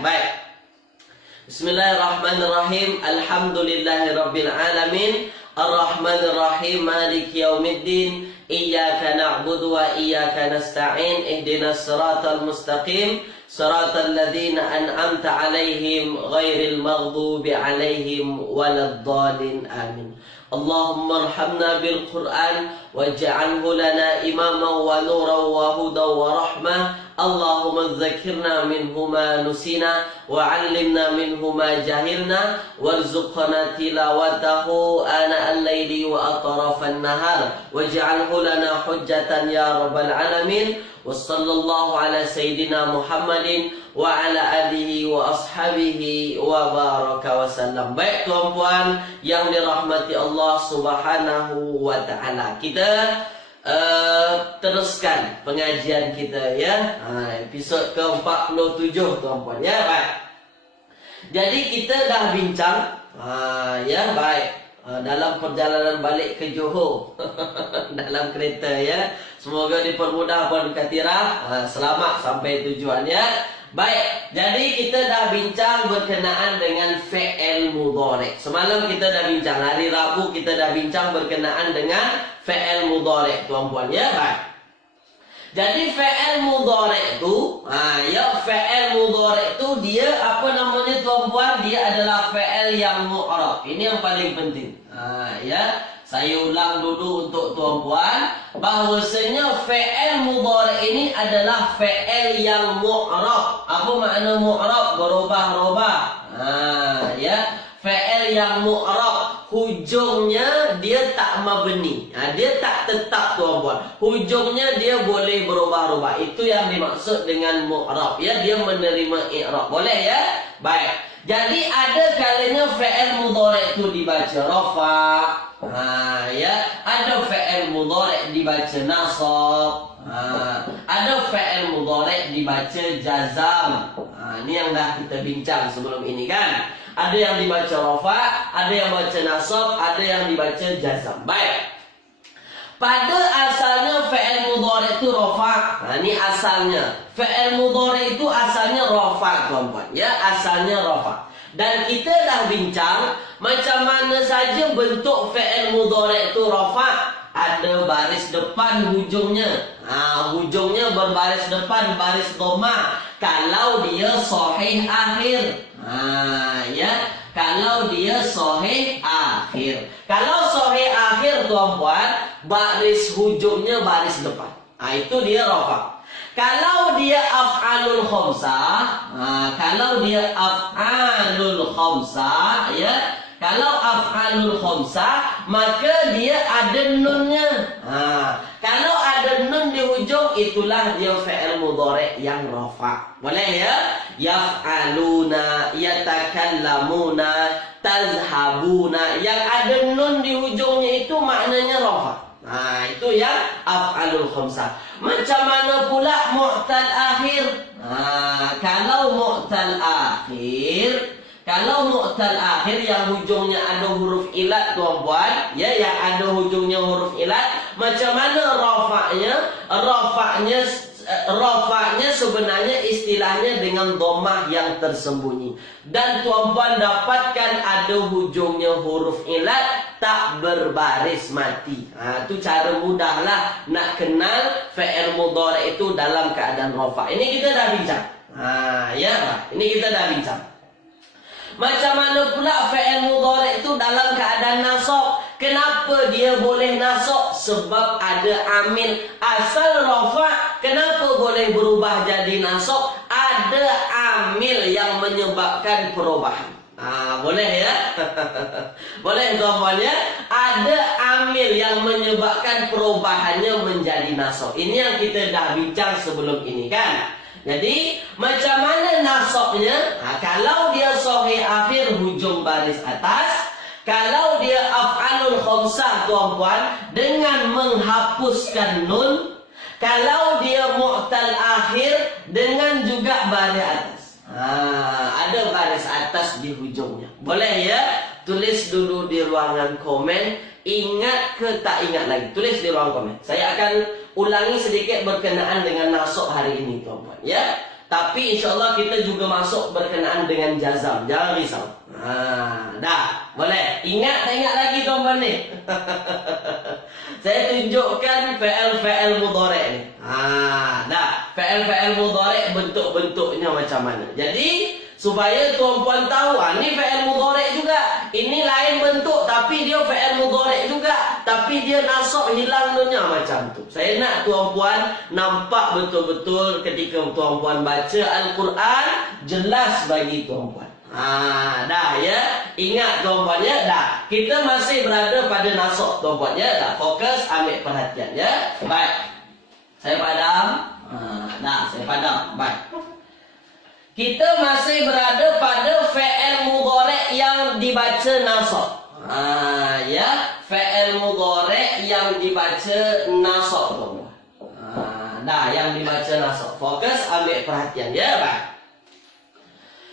Baik. Bismillahirrahmanirrahim. Alhamdulillahirabbil alamin. Ar-Rahmanir-Rahim. Maliki yaumiddin. Iyyaka na'budu wa iyyaka nasta'in. Ihdinas siratal mustaqim. Siratal ladzina an'amta 'alaihim ghairil maghdubi 'alaihim waladdallin. Amin. Allahumma arhamna bil Qur'an waj'alhu lana imaman wa nuran wa hudan wa rahmah. Allahumma dzakkirna minhu ma nusina wa 'allimna minhu ma jahilna warzuqna tilawatahu ana al-laili wa atrafan nahar waj'alhu lana hujjatan ya rabbal alamin. Wa sallallahu ala sayyidina Muhammadin wa ala alihi wa ashabihi wa baraka wa sallam. Baik tuan-puan yang dirahmati Allah Subhanahu wa taala. Kita teruskan pengajian kita ya. Episod ke-47 tuan-puan ya. Baik. Jadi kita dah bincang ya baik dalam perjalanan balik ke Johor dalam kereta ya. Semoga dipermudah Puan Katira, selamat sampai tujuan ya. Baik, jadi kita dah bincang berkenaan dengan fi'il mudhari'. Semalam kita dah bincang, hari Rabu kita dah bincang berkenaan dengan fi'il mudhari' tuan-puan ya. Baik. Jadi fi'il mudhari' itu, fi'il mudhari' itu dia apa namanya tuan-puan? Dia adalah fi'il yang mu'rab. Ini yang paling penting. Ya. Saya ulang dulu untuk tuan-puan bahwasanya fi'il mudhari' ini adalah fi'il yang mu'rab. Apa makna mu'rab? Berubah-ubah. Ya, fi'il yang mu'rab, hujungnya dia tak mabni. Dia tak tetap tuan-puan. Hujungnya dia boleh berubah-ubah. Itu yang dimaksud dengan mu'rab. Ya, dia menerima i'rab. Boleh ya? Baik. Jadi ada kalanya fi'il mudhari' itu dibaca rafa'. Ya, ada fi'il mudhari' dibaca nasab. Ada fi'il mudhari' dibaca jazam. Ini yang dah kita bincang sebelum ini kan. Ada yang dibaca rafa', ada yang baca nasab, ada yang dibaca jazam. Baik. Pada asalnya fi'il mudhari' itu rafa'. Ini asalnya. Fi'il mudhari' itu asalnya rafa' tuan-puan. Ya, asalnya rafa'. Dan kita dah bincang macam mana saja bentuk fi'il mudhari' itu rafa'. Ada baris depan hujungnya. Hujungnya berbaris depan, baris dhammah. Kalau dia sahih akhir. Ya, kalau dia sahih akhir. Kalau sahih akhir tuan-puan, baris hujungnya baris depan. Itu dia rafa'. Kalau dia af'alul khamsah, ya. Kalau af'alul khamsah, maka dia ada nunnya. Kalau ada nun di hujung, itulah dia fi'il mudhari' yang rafa'. Boleh ya? Yaf'aluna, yatakallamuna, tazhabuna. Yang ada nun di hujungnya itu maknanya rafa'. Itu yang af'alul khamsah. Macam mana pula mu'tal akhir? Kalau mu'tal akhir yang hujungnya ada huruf ilat tuan-puan, ya, yang ada hujungnya huruf ilat, macam mana rafa'nya? Rafa'nya sebenarnya istilahnya dengan dhammah yang tersembunyi. Dan tuan-puan dapatkan ada hujungnya huruf ilat tak berbaris mati. Itu cara mudahlah nak kenal fi'il mudhari' itu dalam keadaan rafa'. Ini kita dah bincang. Ini kita dah bincang. Macam mana pula fi'il mudhari' itu dalam keadaan nasab? Kenapa dia boleh nasab? Sebab ada amil. Asal rafa', kenapa boleh berubah jadi nasab? Ada amil yang menyebabkan perubahan. Boleh ya? Boleh tuan-puan ya? Ada amil yang menyebabkan perubahannya menjadi nasab. Ini yang kita dah bincang sebelum ini kan? Jadi macam mana nasabnya? Kalau dia sahih akhir hujung baris atas. Kalau dia af'alul khamsah tuan-puan dengan menghapuskan nun. Kalau dia mu'tal akhir dengan juga baris atas. Ada baris atas di hujungnya. Boleh ya? Tulis dulu di ruangan komen. Ingat ke tak ingat lagi? Tulis di ruang komen. Saya akan ulangi sedikit berkenaan dengan nasab hari ini tuan-puan ya. Tapi insyaAllah kita juga masuk berkenaan dengan jazam. Jangan risau. Dah, boleh. Ingat tak ingat lagi tuan-tuan ni? Saya tunjukkan fi'il mudhari' ni. Dah. Fi'il mudhari' bentuk-bentuknya macam mana. Jadi supaya tuan-puan tahu, ni fi'il mudhari' juga. Ini lain bentuk tapi dia fi'il mudhari' juga. Tapi dia nasab hilang dunia macam tu. Saya nak tuan-puan nampak betul-betul ketika tuan-puan baca Al-Quran, jelas bagi tuan-puan. Dah ya. Ingat tuan-puan ya. Dah. Kita masih berada pada nasab tuan-puan ya. Dah. Fokus, ambil perhatian ya. Baik. Saya padam. Dah, saya padam. Baik. Kita masih berada pada fi'il mudhari' yang dibaca nasab. Ya, fi'il mudhari' yang dibaca nasab tuan-puan. Dah, yang dibaca nasab. Fokus, ambil perhatian ya. Baik.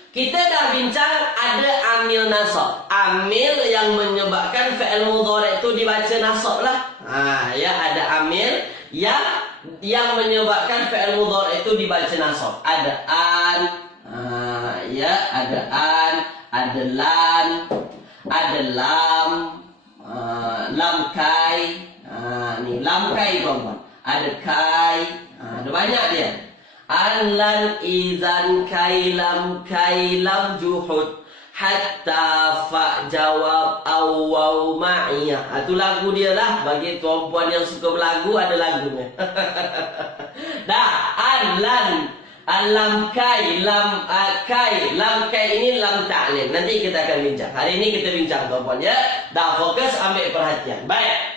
Kita dah bincang ada amil nasab. Amil yang menyebabkan fi'il mudhari' itu dibaca nasab lah. Ya, ada amil yang menyebabkan fi'il mudhari' itu dibaca nasab. Ada an, ya, ada an, ada lan, ada lam, lam kai. Ni lam kai tuan-tuan. Ada kai, ada banyak dia. An-lan izan kailam juhud hatta fa jawab awwaw ma'iyah. Itu lagu dia lah. Bagi tuan-puan yang suka berlagu, ada lagunya. Dah, an-lan lam kai, lam kai ini lam ta'lim. Nanti kita akan bincang. Hari ini kita bincang tuan-puan ya. Dah, fokus, ambil perhatian. Baik.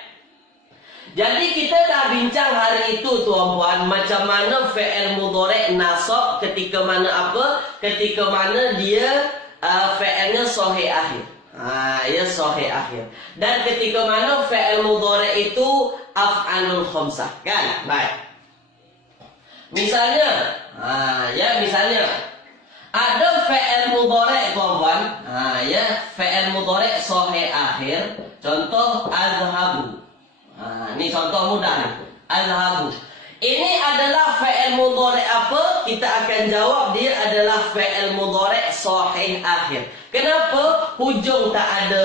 Jadi kita dah bincang hari itu tuan-puan macam mana fi'il mudhari' nasab, ketika mana apa? Ketika mana dia fi'ilnya sahih akhir. Ya, sahih akhir. Dan ketika mana fi'il mudhari' itu af'alul khamsah, kan? Baik. Misalnya, ya misalnya ada fi'il mudhari' tuan-puan, ya fi'il mudhari' sahih akhir. Contoh azhabu. Ini contoh mudah nih. Azhabu. Ini adalah fi'il mudhari' apa? Kita akan jawab dia adalah fi'il mudhari' sahih akhir. Kenapa? Hujung tak ada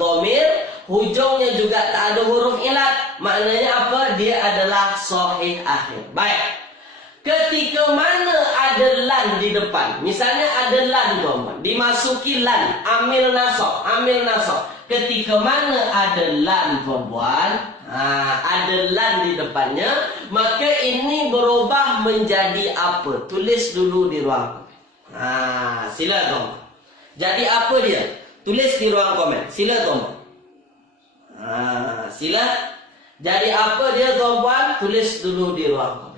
dhamir, hujungnya juga tak ada huruf ilat. Maknanya apa? Dia adalah sahih akhir. Baik. Ketika mana ada lan di depan, misalnya ada lan tuan-tuan, dimasuki lan, amil nasab. Ketika mana ada lan tuan-tuan, ada lan di depannya, maka ini berubah menjadi apa? Tulis dulu di ruang komen. Sila tuan-tuan. Jadi apa dia? Tulis di ruang komen. Sila tuan-tuan. Sila. Jadi apa dia tuan-tuan? Tulis dulu di ruang komen.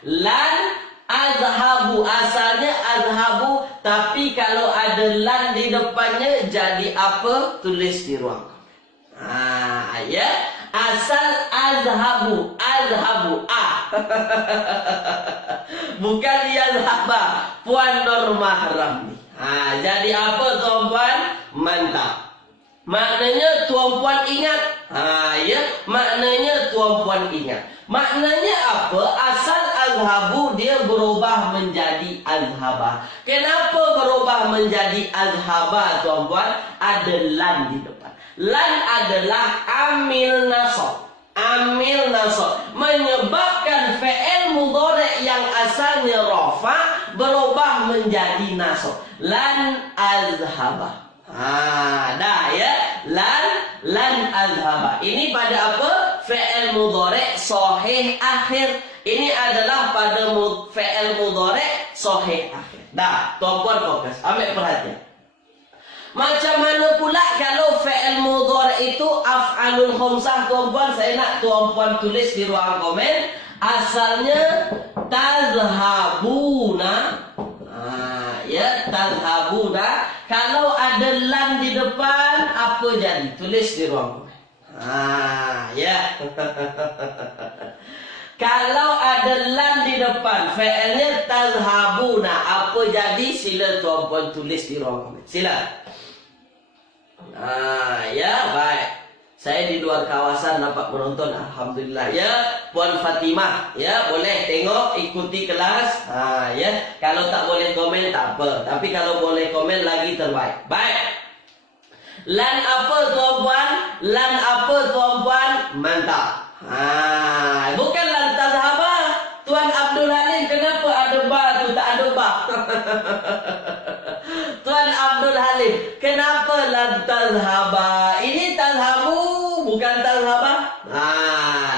Lan azhabu, asalnya azhabu, tapi kalau ada lan di depannya jadi apa? Tulis di ruang komen. Ya, asal azhabu bukan yazhaba, Puan Norma Ramli. Jadi apa tuan-puan? Mantap. Maknanya tuan-puan ingat. Ya, maknanya tuan-puan ingat. Maknanya apa? Asal azhabu dia berubah menjadi azhaba. Kenapa berubah menjadi azhaba tuan-puan? Ada lan di depan. Lan adalah amil nasab. Menyebabkan fi'il mudhari' yang asalnya rafa berubah menjadi nasab. Lan azhaba. Dah ya. Lan azhaba. Ini pada apa? Fi'il mudhari' sahih akhir. Ini adalah pada fi'il mudhari' sahih akhir. Dah, tuan-puan fokus. Ambil perhatian. Macam mana pula kalau fi'il mudhari' itu af'alul khamsah tuan-puan? Saya nak tuan-puan tulis di ruang komen. Asalnya tazhabuna. Ya, tazhabuna. Kalau ada lan di depan, apa jadi? Tulis di ruang komen. Ya. Kalau ada lan di depan, fi'ilnya tazhabuna, apa jadi? Sila tuan-puan tulis di ruang komen. Sila. Ya, baik. Saya di luar kawasan dapat menonton, alhamdulillah ya. Puan Fatimah ya, boleh tengok, ikuti kelas. Ya, kalau tak boleh komen tak apa, tapi kalau boleh komen lagi terbaik. Baik. Lan apa tuan-puan? Lan apa tuan-puan? Mantap. Bukan lan tazhaba. Tuan Abdul Halim, kenapa ada ba tu tak ada ba? Tuan Abdul Halim, kenapa lan tazhaba? Ini tazhabu, bukan tazhaba.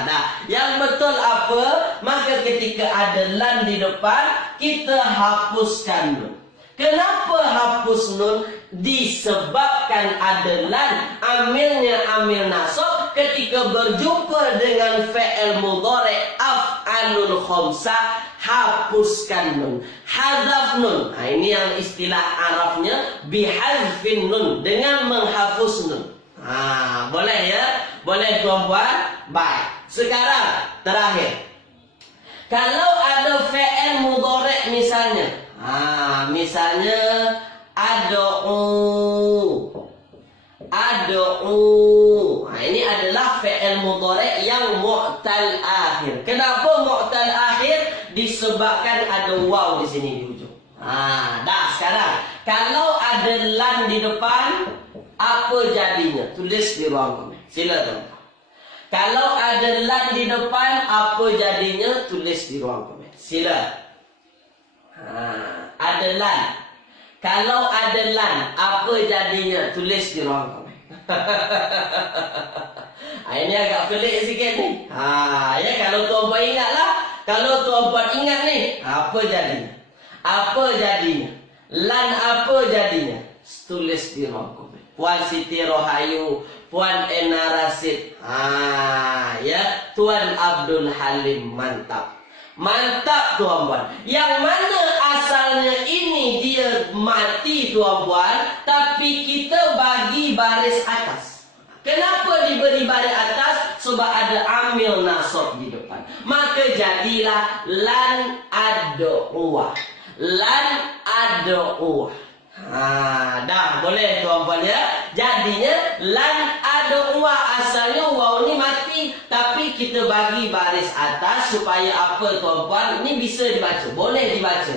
Nah, yang betul apa? Maka ketika ada lan di depan, kita hapuskan nun. Kenapa hapus nun? Disebabkan ada lan, amilnya amil nasab, ketika berjumpa dengan fi'il mudhari' af'alul khamsah, hapuskan nun, hazaf nun. Ini yang istilah Arabnya bihazfin nun, dengan menghapus nun. Boleh ya? Boleh tuan-puan? Baik. Sekarang terakhir, kalau ada fi'il mudhari' misalnya, misalnya ad'u. Ini adalah fi'il mudhari' yang mu'tal akhir. Kenapa mu'tal akhir? Disebabkan ada waw di sini di ujung. Sekarang kalau ada lan di depan, apa jadinya? Tulis di ruang komen. Sila tuan. Kalau ada lan di depan, apa jadinya? Tulis di ruang komen. Sila. Ada lan. Kalau ada lan, apa jadinya? Tulis di ruang komen. Ini agak pelik sikit ni. Ya, kalau tuan-puan ingatlah. Kalau tuan-puan ingat ni, apa jadinya? Apa jadinya? Lan apa jadinya? Tulis di ruang komen. Puan Siti Rohayu, Puan Ena Rasid, ya, Tuan Abdul Halim, mantap. Mantap tuan-puan. Yang mana asalnya ini dia mati tuan-puan, tapi kita bagi baris atas. Kenapa diberi baris atas? Sebab ada amil nasab di depan. Maka jadilah lan ad'uwah. Lan ad'uwah. Dah boleh tuan-puan ya. Jadinya lan ad'uwah, asalnya waw ni mati, tapi kita bagi baris atas supaya apa tuan-puan? Ini bisa dibaca, boleh dibaca.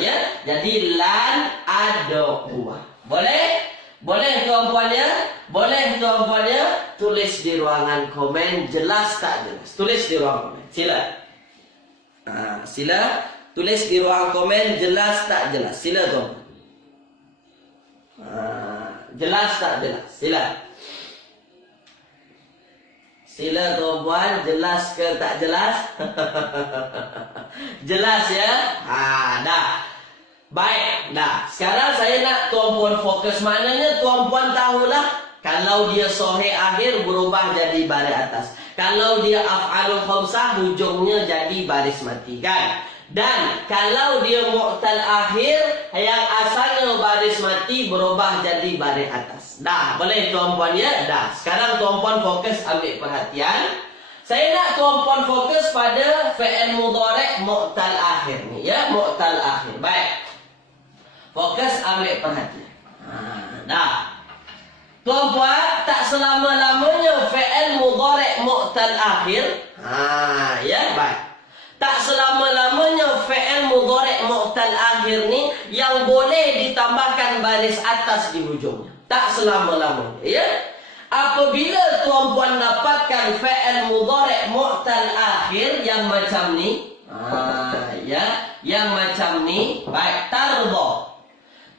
Ya. Jadi lan ad'uwah. Boleh? Boleh tuan-puan ya? Boleh tuan-puan ya? Tulis di ruangan komen, jelas tak jelas? Tulis di ruang komen. Sila. Sila tulis di ruang komen, jelas tak jelas? Sila tuan-puan. Jelas tak jelas? Sila. Sila tuan-puan, jelas ke tak jelas? Jelas ya? Dah. Baik, dah. Sekarang saya nak tuan-puan fokus. Maknanya tuan-puan tahulah, kalau dia sohih akhir berubah jadi baris atas. Kalau dia af'alul khamsah, hujungnya jadi baris mati, kan? Dan kalau dia mu'tal akhir, yang asalnya baris mati berubah jadi baris atas. Dah, boleh tuan-puan ya? Dah. Sekarang tuan-puan fokus, ambil perhatian. Saya nak tuan-puan fokus pada fi'il mudhari' mu'tal akhir ni ya, mu'tal akhir. Baik. Fokus, ambil perhatian. Dah. Tuan-puan, tak selama-lamanya fi'il mudhari' mu'tal akhir. Ya, baik. Tak selama-lamanya fi'il mudhari' mu'tal akhir ni yang boleh ditambahkan baris atas di hujungnya. Tak selama-lamanya, ya. Apabila tuan-puan dapatkan fi'il mudhari' mu'tal akhir yang macam ni, ya, yang macam ni, baik, tardha.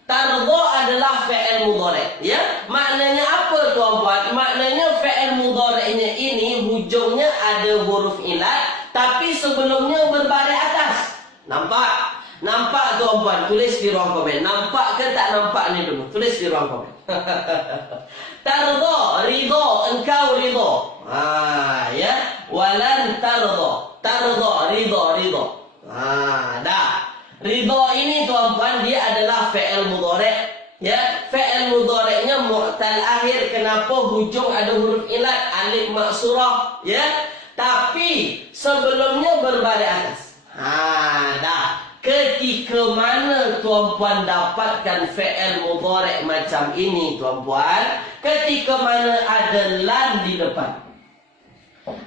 Tardha adalah fi'il mudhari', ya. Maknanya apa tuan-puan? Maknanya fi'il mudhari'nya ini hujungnya ada huruf ilat, tapi sebelumnya berbaris atas. Nampak? Nampak tuan-puan? Tulis di ruang komen. Nampak ke tak nampak ni dulu? Tulis di ruang komen. Tardha, ridha, engkau ridha. Ya. Walan tardha. Tardha, ridha. Dah. Ridha ini tuan-puan, dia adalah fi'il mudhari'. Ya, fi'il mudhari'nya mu'tal akhir. Kenapa? Hujung ada huruf ilat, alif maksurah, ya. Tapi sebelumnya berbaris atas. Dah. ketika mana tuan-puan dapatkan fi'il mudhari' macam ini tuan-puan, ketika mana ada lan di depan.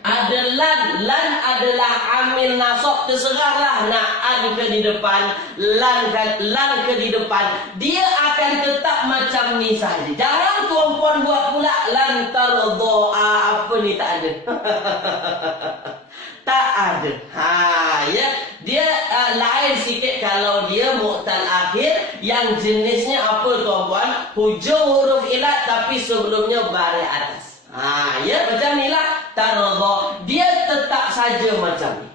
Ada lan adalah amil nasab, terserahlah nak an ke di depan, lan ke di depan, dia akan tetap macam ni saja. Jangan tuan-puan buat pula lan tardha, apa ni, tak ada. Tak ada. Ya, dia lain sikit kalau dia mu'tal akhir yang jenisnya apa tuan-puan? Hujung huruf ilat tapi sebelumnya baris atas. Ya, macam ni lah tardha, dia tetap saja macam ni.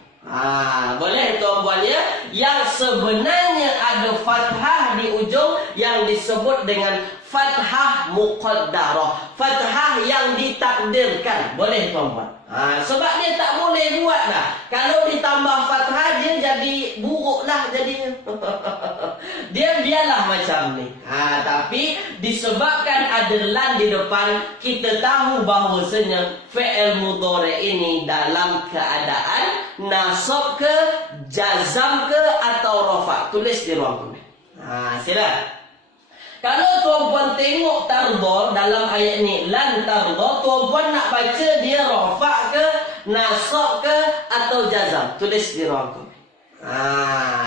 Boleh tuan-puan ya? Yang sebenarnya ada fathah di ujung yang disebut dengan fathah muqaddarah, fathah yang ditakdirkan. Boleh tuan-puan? Sebab dia tak boleh buat dah. Kalau ditambah fathah dia jadi buruk lah jadinya. Dia biarlah macam ni. Tapi disebabkan ada lan di depan, kita tahu bahawasanya fi'il mudhari' ini dalam keadaan nasab ke, jazam ke, atau rafa'. Tulis di ruang komen. Sila. Kalau tuan-puan tengok tardha dalam ayat ni, lan tardha, tuan-puan nak baca dia rafa' ke, nasab ke, atau jazam? Tulis di ruang komen.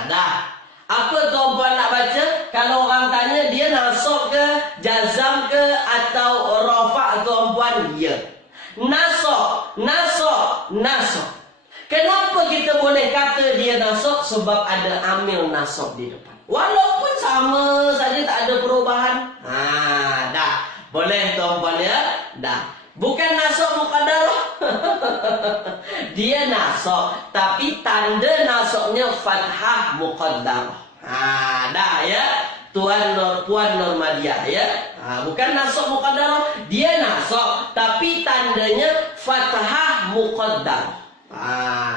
Dah. Apa tuan-puan nak baca? Kalau orang tanya dia nasab ke, jazam ke, atau rafa', tuan-puan, ya. Nasab. Kenapa kita boleh kata dia nasab? Sebab ada amil nasab di depan. Walaupun sama saja, tak ada perubahan. Dah. Boleh tuan-puan ya? Dah. Bukan nasab muqaddarah. Dia nasab, tapi tanda nasabnya fathah muqaddarah. Dah ya. Puan Normadia ya. Bukan nasab muqaddarah, dia nasab, tapi tandanya fathah muqaddarah.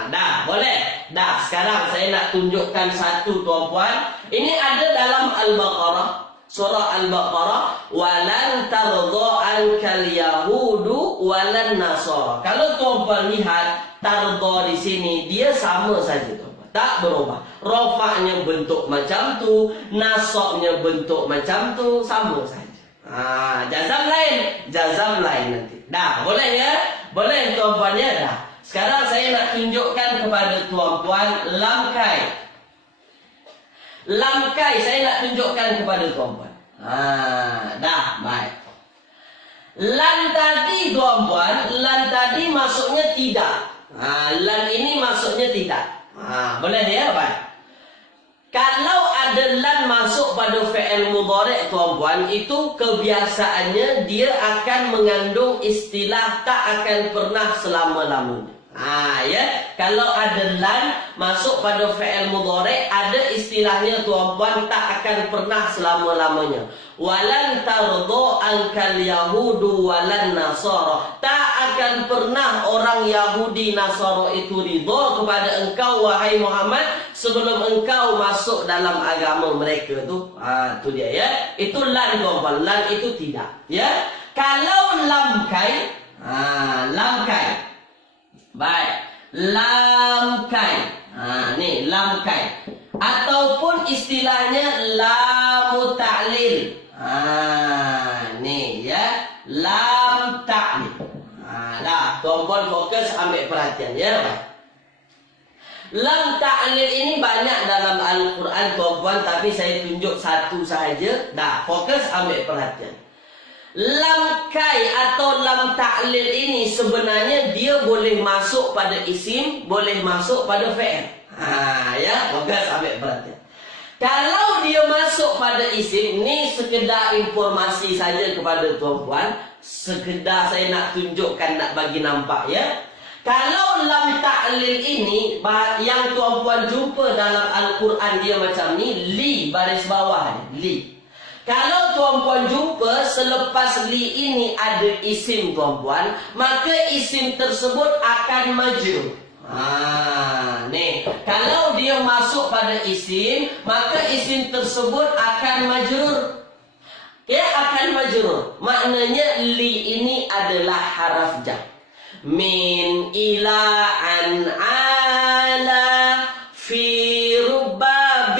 Dah, boleh. Dah, sekarang saya nak tunjukkan satu tuan-puan. Ini ada dalam Al-Baqarah, surah Al-Baqarah, walan tardha ankal yahudu walan nasara. Kalau tuan-puan lihat tardha di sini, dia sama saja tuan-puan, tak berubah. Rafa'nya bentuk macam tu, nasabnya bentuk macam tu, sama saja. Jazam lain nanti. Dah, boleh ya? Boleh tuan-puan ya? Dah. Sekarang saya nak tunjukkan kepada tuan-puan lam kai. Lam kai saya nak tunjukkan kepada tuan-puan. Dah, baik. Lan tadi tuan-puan, lan tadi maksudnya tidak. Lan ini maksudnya tidak. Boleh ya, baik. Kalau ada lan masuk pada fi'il mudhari' tuan-puan, itu kebiasaannya dia akan mengandung istilah tak akan pernah selama-lamanya. Ya, kalau ada lan masuk pada fi'il mudhari', ada istilahnya tuan-puan, tak akan pernah selama-lamanya. Walan tardha ankal yahudu walan nasara. Tak akan pernah orang Yahudi Nasara itu ridha kepada engkau wahai Muhammad sebelum engkau masuk dalam agama mereka tu. Tu dia ya. Itu lan tuan-puan, lan itu tidak ya. Kalau lam kai, lam kai. Baik, lam kai. Ni lam kai. Ataupun istilahnya lamu ta'lil. Ni ya, lam ta'lil. Dah, tuan-puan fokus ambil perhatian ya. Baik. Lam ta'lil ini banyak dalam Al-Quran tuan-puan, tapi saya tunjuk satu sahaja. Dah, fokus ambil perhatian. Lam kai atau lam ta'lil ini sebenarnya dia boleh masuk pada isim, boleh masuk pada fi'il. Ya, fokus ambil perhatian. Kalau dia masuk pada isim, ni sekedar informasi saja kepada tuan-puan, sekedar saya nak tunjukkan, nak bagi nampak ya. Kalau lam ta'lil ini yang tuan-puan jumpa dalam Al-Quran, dia macam ni, li baris bawah ni, li. Kalau tuan-puan jumpa selepas li ini ada isim tuan-puan, maka isim tersebut akan majrur. Nih, kalau dia masuk pada isim, maka isim tersebut akan majrur. Ya, akan majrur. Maknanya li ini adalah haraf jar. Min ila an ala fi rubba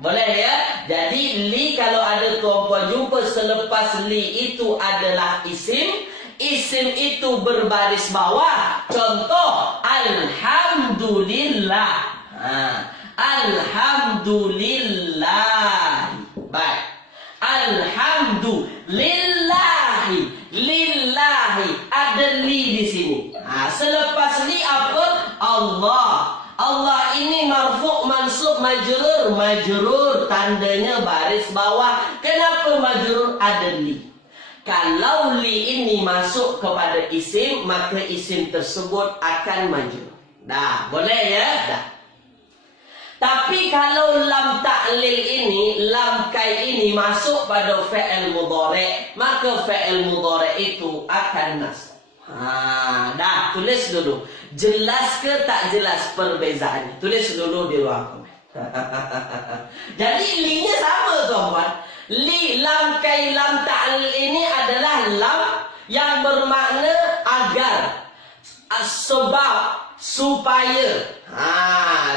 Boleh ya? Jadi li kalau ada tuan-puan jumpa selepas li itu adalah isim. Isim itu berbaris bawah. Contoh, alhamdulillah. Alhamdulillah. Baik. Alhamdulillahi. Lillahi. Ada li di sini. Selepas li apa? Allah. Allah ini marfu', mansub, majrur. Majrur tandanya baris bawah. Kenapa majrur? Ada li. Kalau li ini masuk kepada isim, maka isim tersebut akan majrur. Dah, boleh ya? Dah. Tapi kalau lam ta'lil ini, lam kai ini masuk pada fi'il mudhari', maka fi'il mudhari' itu akan nasab. Dah, tulis dulu. Jelas ke tak jelas perbezaannya? Tulis dulu di ruang komen. Jadi li-nya sama tuan-tuan. Li, lam, kai, lam, ta'lil ini adalah lam yang bermakna agar, sebab, supaya.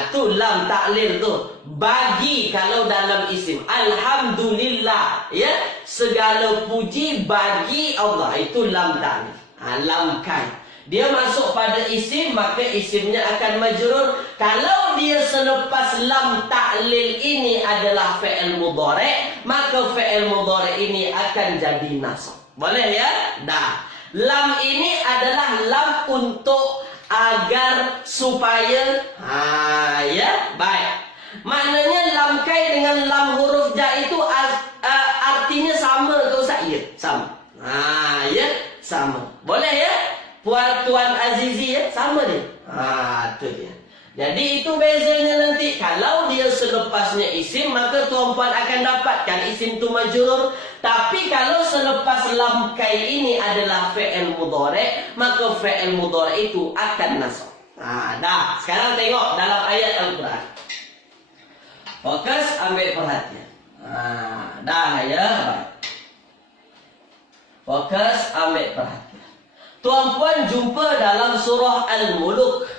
Tu lam ta'lil tu. Bagi kalau dalam isim. Alhamdulillah. Ya, segala puji bagi Allah. Itu lam ta'lil. Lam kai. Dia masuk pada isim, maka isimnya akan majrur. Kalau dia selepas lam ta'lil ini adalah fi'il mudhari', maka fi'il mudhari' ini akan jadi nasab. Boleh ya? Dah. Lam ini adalah lam untuk, agar, supaya. Ya, baik. Maknanya lam kai dengan lam huruf ja itu artinya sama ke Ustaz? Ya, sama. Ya, sama. Boleh ya? Tuan Azizi ya, sama dia. Tu dia. Jadi itu bezanya nanti. Kalau dia selepasnya isim, maka tuan-puan akan dapatkan isim tu majrur. Tapi kalau selepas lam kai ini adalah fi'il mudhari', maka fi'il mudhari' itu akan nasab. Dah. Sekarang tengok dalam ayat Al-Quran. Fokus, ambil perhatian. Dah ya. Fokus, ambil perhatian. Tuan-puan jumpa dalam surah Al-Mulk.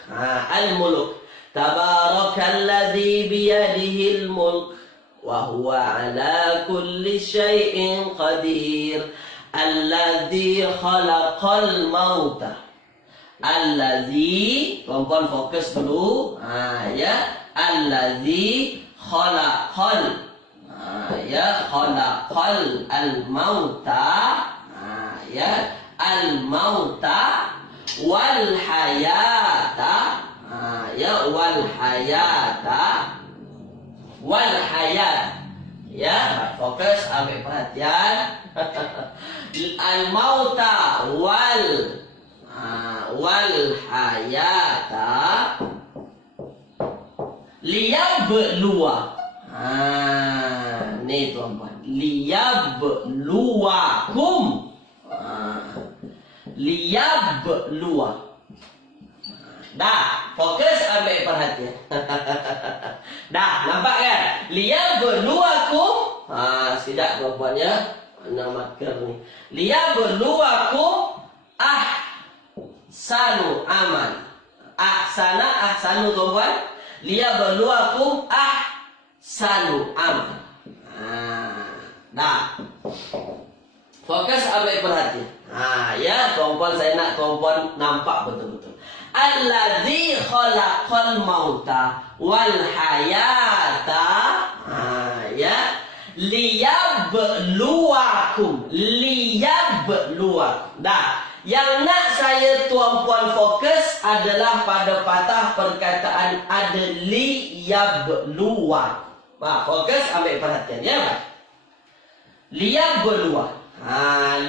Al-Mulk. Tabarakalladzi biyadihil mulk wa huwa ala kulli syai'in qadir. Alladzi khalaqal mauta. Alladzi, tuan-puan fokus dulu. Ya. Alladzi khalaqal. Ya, khalaqal al-mauta. Ya. Al-mauta wal hayata. Ya, wal hayata. Wal hayat. Ya, fokus, ambil perhatian. Al-mauta wal hayata liyabluwa. Nih tuan-tuan, liyabluwakum. Liyabluwa. Dah, fokus, ambil perhatian. Dah, nampak kan? Liyabluwakum. Tidak tuan-puan ya. Mana marker ni? Liyabluwakum ahsanu amal. Ahsanu tuan-puan. Liyabluwakum ahsanu amal. Dah. Fokus, ambil perhatian. Ya, tuan-puan, saya nak tuan-puan nampak betul-betul. Alladzi khalaqal mauta wal hayata. Ya. Liyabluwakum. Liyabluwakum. Dah. Yang nak saya tuan-puan fokus adalah pada patah perkataan ada liyabluwakum. Fokus, ambil perhatian ya, Pak. Liyabluwakum.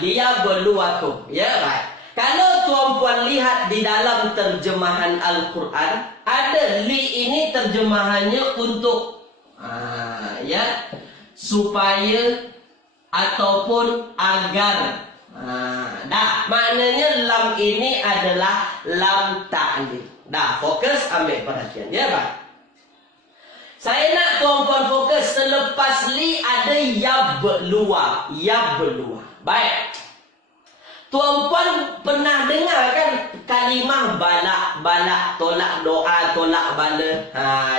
Liyabluwakum. Ya, baik. Kalau tuan-puan lihat di dalam terjemahan Al-Quran, ada li ini terjemahannya untuk ya, supaya ataupun agar. Dah, maknanya lam ini adalah lam ta'lil. Dah, fokus, ambil perhatian ya, baik. Saya nak tuan-puan fokus selepas li ada yabluwa. Yabluwa. Baik. Tuan-puan pernah dengar kan kalimah balak tolak doa, tolak bala.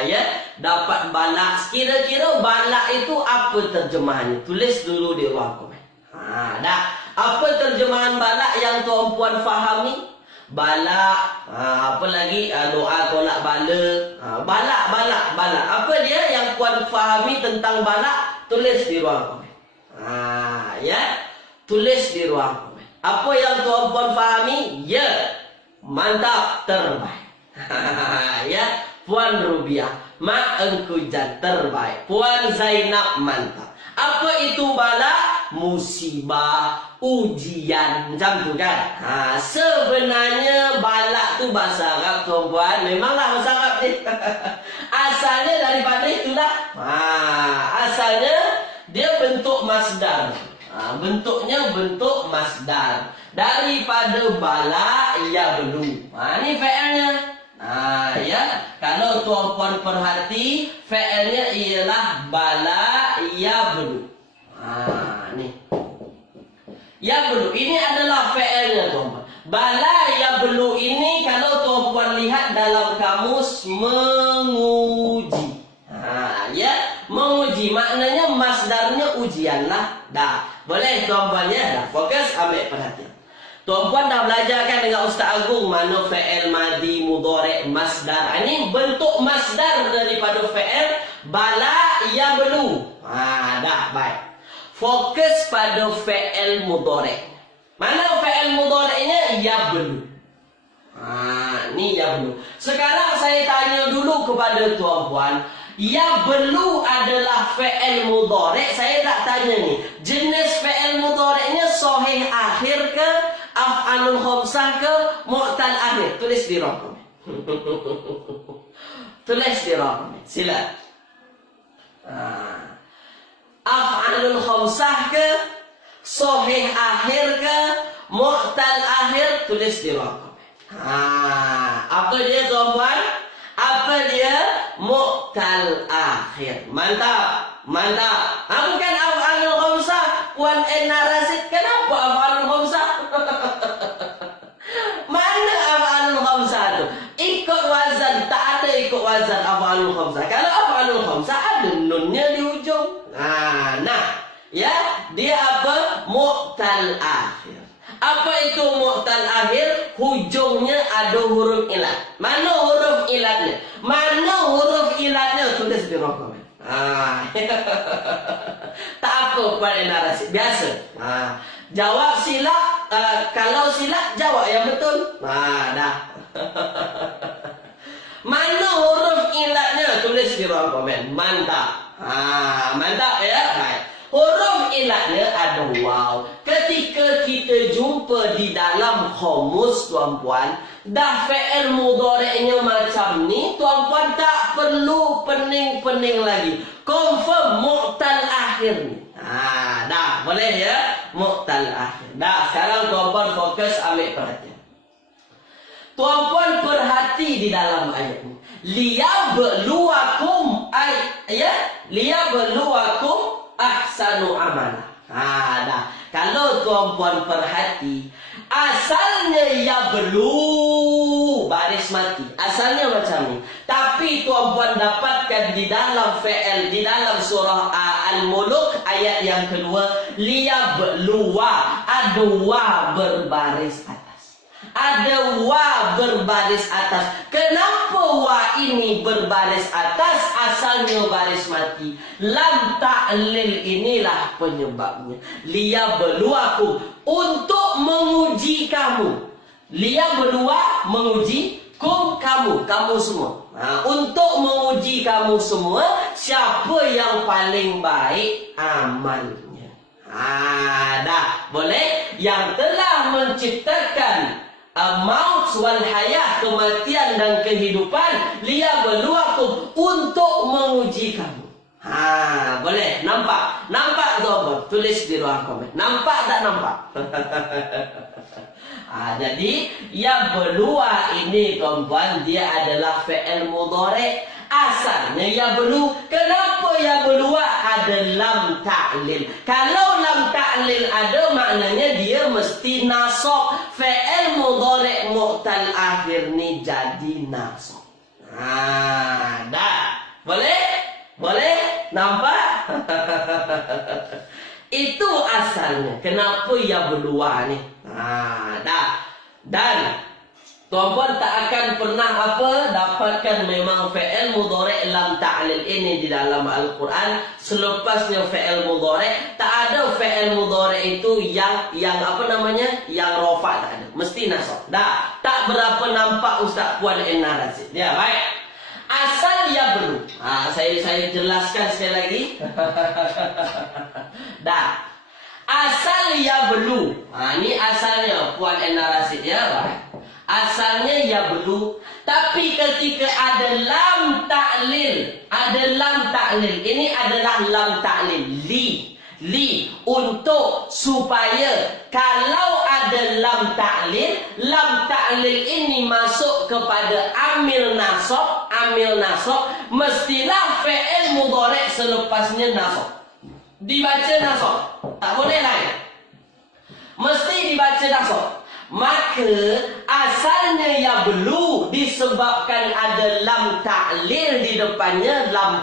Ya, dapat balak. Kira-kira balak itu apa terjemahannya? Tulis dulu di ruang komen. Dah. Apa terjemahan balak yang tuan-puan fahami? Balak, apa lagi? Doa tolak bala. Balak. Apa dia yang puan fahami tentang balak? Tulis di ruang komen. Ya, tulis di ruang komen. Apa yang tuan-puan fahami? Ya, mantap, terbaik. Ya, Puan Rubiah, Mak Engkujan, terbaik. Puan Zainab, mantap. Apa itu bala? Musibah, ujian, macam tu kan? Sebenarnya balak tu bahasa Arab, tuan-puan. Memanglah bahasa Arab ni. Asalnya daripada itulah. Asalnya dia bentuk masdar. Bentuknya bentuk masdar. Daripada bala ya belu. Ni fi'ilnya. Ya, kalau tuan-puan perhati, fi'ilnya ialah bala ya belu. Ni. Ya belu ini adalah fi'ilnya, tuan-puan. Bala ya belu ini kalau tuan-puan lihat dalam kamus menguji. Ya, menguji maknanya masdarnya ujian lah. Dah. Boleh tuan-puan ya? Dah. Fokus, ambil perhatian. Tuan-puan dah belajar kan dengan Ustaz Agung mana fi'il madi, mudhari', masdar. Ini bentuk masdar daripada fi'il bala ya belu. Dah, baik. Fokus pada fi'il mudhari'. Mana fi'il mudhari'nya? Ya belu. Ni ya belu. Sekarang saya tanya dulu kepada tuan-puan. Ya belu adalah fi'il mudhari'. Saya tak tanya ni. Jenis fi'il mudhari'nya sahih akhir ke, af'alul khamsah ke, mu'tal akhir? Tulis di ruang komen. Tulis di ruang komen. Sila. Af'alul khamsah ke, sahih akhir ke, mu'tal akhir? Tulis di ruang komen. Apa dia, tuan-puan? Apa dia? Mu'tal akhir. Mantap. Bukan af'alul khamsah. Puan Enna Rasid, kenapa af'alul khamsah? Mana af'alul khamsah tu? Ikut wazan. Tak ada ikut wazan af'alul khamsah. Kalau af'alul khamsah ada nunnya di ujung. Ya, dia apa? Mu'tal akhir. Apa itu mu'tal akhir? Hujungnya ada huruf ilat. Mana huruf ilatnya? Tulis di ruang komen. Tak apa pada narasi. Biasa. Jawab silap. Kalau silap, jawab yang betul. Dah. Mana huruf ilatnya? Tulis di ruang komen. Mantap. Mantap ya? Baik. Huruf ilatnya ada waw. Ketika kita jumpa di dalam khomus, tuan-puan, dah fi'il mudhari'nya macam ni, tuan-puan tak perlu pening-pening lagi. Confirm mu'tal akhir ni. Dah, boleh ya? Mu'tal akhir. Dah, sekarang tuan-puan fokus, ambil perhatian. Tuan-puan perhati di dalam ayat ni. Liyabluwakum liyabluwakum ahsanu amala. Dah. Kalau tuan-puan perhati, asalnya ya belu baris mati. Asalnya macam ni. Tapi tuan-puan dapatkan di dalam fi'il, di dalam surah Al-Muluk ayat yang kedua, liyabluwa. Ada wa berbaris atas. Ada wa berbaris atas. Kenapa wa ini berbaris atas? Asalnya baris mati. Lam ta'lil inilah penyebabnya. Liyabluwakum, untuk menguji kamu. Liyabluwa, menguji kum, kamu semua. Untuk menguji kamu semua, siapa yang paling baik amalnya. Dah, boleh? Yang telah menciptakan maut wal hayah, kematian dan kehidupan, liyabluwakum, untuk menguji kamu. Boleh? Nampak? Nampak tuan-tuan? Tulis di ruang komen. Nampak tak nampak? Jadi ya belua ini tuan-tuan, dia adalah fi'il mudhari'. Asalnya ya belu. Kenapa ya belu? Ada lam ta'lil. Kalau lam ta'lil ada, maknanya dia mesti nasab. Fi'il mudhari' mu'tal akhir ni jadi nasab. Dah. Boleh? Boleh? Nampak? Itu asalnya. Kenapa ya berluar ni? Dah. Dan tuan-puan tak akan pernah dapatkan memang fi'il mudhari' lam ta'lil ini di dalam Al-Quran. Selepasnya fi'il mudhari' tak ada fi'il mudhari' itu yang yang rafa' tak ada. Mesti nasab. Dah. Tak berapa nampak Ustaz Puan Enna Razid. Ya, baik. Asal ya belum. Saya jelaskan sekali lagi. Dah. Asal ya belum. Ini asalnya Puan Enna Razid ya, baik. Asalnya ya belum. Tapi ketika ada lam ta'lil, ini adalah lam ta'lil li untuk supaya kalau ada lam ta'lil ini masuk kepada amil nasab, mestilah fi'il mudhari' selepasnya nasab. Dibaca nasab. Tak boleh lain. Mesti dibaca nasab. Maka asalnya ya belu disebabkan ada lam ta'lil di depannya, lam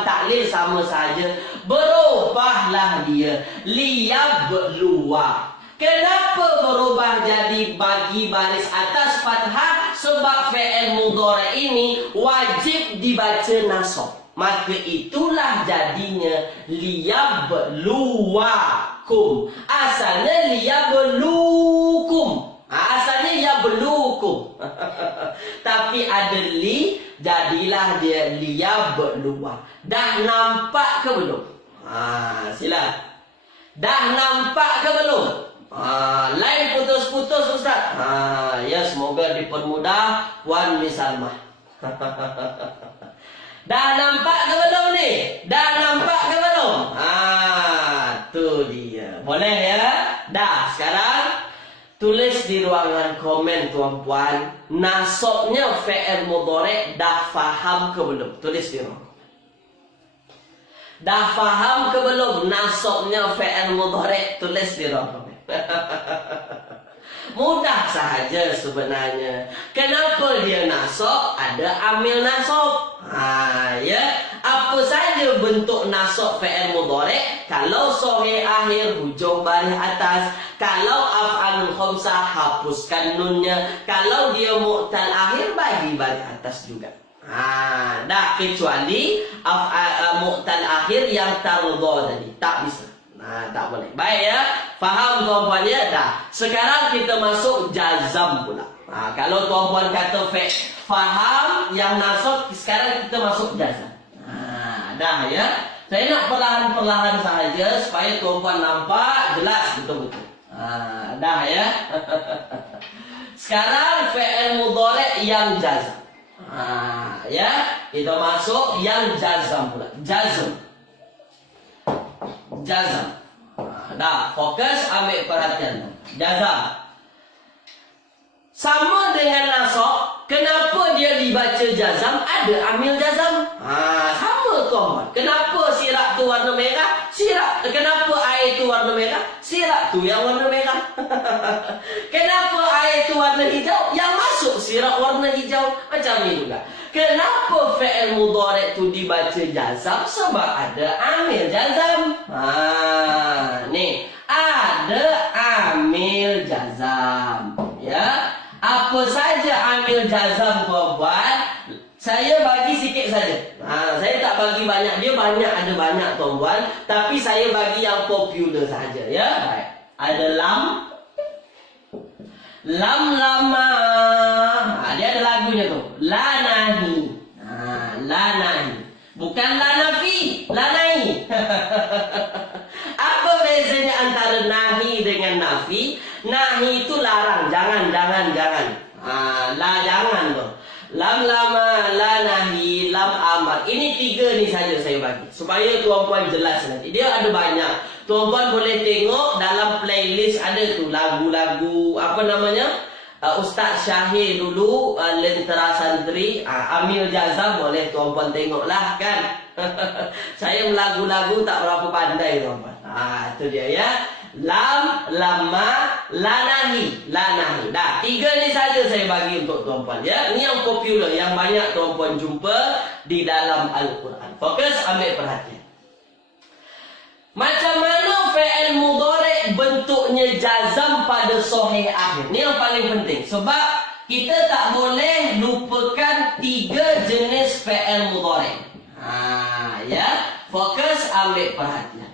ta'lil sama saja, berubahlah dia liyabluwa. Kenapa berubah jadi bagi baris atas fathah? Sebab fi'il mudhari' ini wajib dibaca nasab. Maka itulah jadinya liyabluwakum. Asalnya liyablukum. Asalnya yablukum. Tapi ada li, jadilah dia liyabluwa. Dah nampak ke belum? Sila. Dah nampak ke belum? Lain putus-putus Ustaz. Ya, semoga dipermudah Puan Misalmah. Dah nampak ke belum ni? Dah nampak ke belum? Tu dia. Boleh ya? Dah, sekarang tulis di ruangan komen tuan-puan, nasabnya fi'il mudhari' dah faham ke belum? Tulis di ruangan. Dah faham ke belum nasabnya fi'il mudhari'? Tulis di ruangan. Mudah sahaja sebenarnya. Kenapa dia nasab? Ada amil nasab. Ya. Apa saja bentuk nasab fi'il mudhari'? Kalau sahih akhir, hujung baris atas. Kalau af'alul khamsah, hapuskan nunnya. Kalau dia mu'tal akhir, bagi baris atas juga. Dah, kecuali mu'tal akhir yang tarudha tadi. Tak bisa. Tak boleh. Baik ya. Faham tuan-puan ya? Dah. Sekarang kita masuk jazam pula. Kalau tuan-puan kata faham yang nasab, sekarang kita masuk jazam. Dah ya. Saya nak perlahan-perlahan sahaja supaya tuan-puan nampak jelas betul-betul. Dah ya. Sekarang fi'il mudhari' yang jazam. Ya. Kita masuk yang jazam pula. Jazam. Dah, fokus, ambil perhatian. Jazam. Sama dengan nasab. Kenapa dia dibaca jazam? Ada amil jazam. Sama tuan-tuan. Kenapa sirap tu warna merah? Kenapa air tu warna merah? Sirap tu yang warna merah. Kenapa air tu warna hijau? Yang masuk sirap warna hijau. Macam ni juga. Kenapa fi'il mudhari' tu dibaca jazam? Sebab ada amil jazam. Ni ada amil jazam. Ya. Apa saja amil jazam tuan-tuan? Saya bagi sikit saja. Saya tak bagi banyak. Dia banyak, ada banyak tuan-tuan. Tapi saya bagi yang popular saja. Ya. Baik. Ada lam. Lam lama. Dia ada lagunya tu. La nahi. La nahi. Bukan la nafi. La nahi. Apa bezanya antara nahi dengan nafi? Nahi itu larang. Jangan. La jangan tu. Lam lama, la nahi, lam amar. Ini tiga ni saja saya bagi. Supaya tuan-puan jelas nanti. Dia ada banyak. Tuan-puan boleh tengok dalam playlist ada tu lagu-lagu apa namanya? Ustaz Syahir dulu, Lentera Santri, Amil Jazam, boleh tuan-puan tengoklah kan. Saya melagu-lagu tak berapa pandai tuan-puan. Itu dia ya. Lam, lama, lanahi, lanahi. Dah, 3 ni saja saya bagi untuk tuan-puan ya. Ini yang popular, yang banyak tuan-puan jumpa di dalam Al-Quran. Fokus, ambil perhatian. Macam mana fi'il mudhari' bentuknya jazam pada sahih akhir? Ni yang paling penting. Sebab kita tak boleh lupakan 3 jenis fi'il mudhari'. Ya. Fokus, ambil perhatian.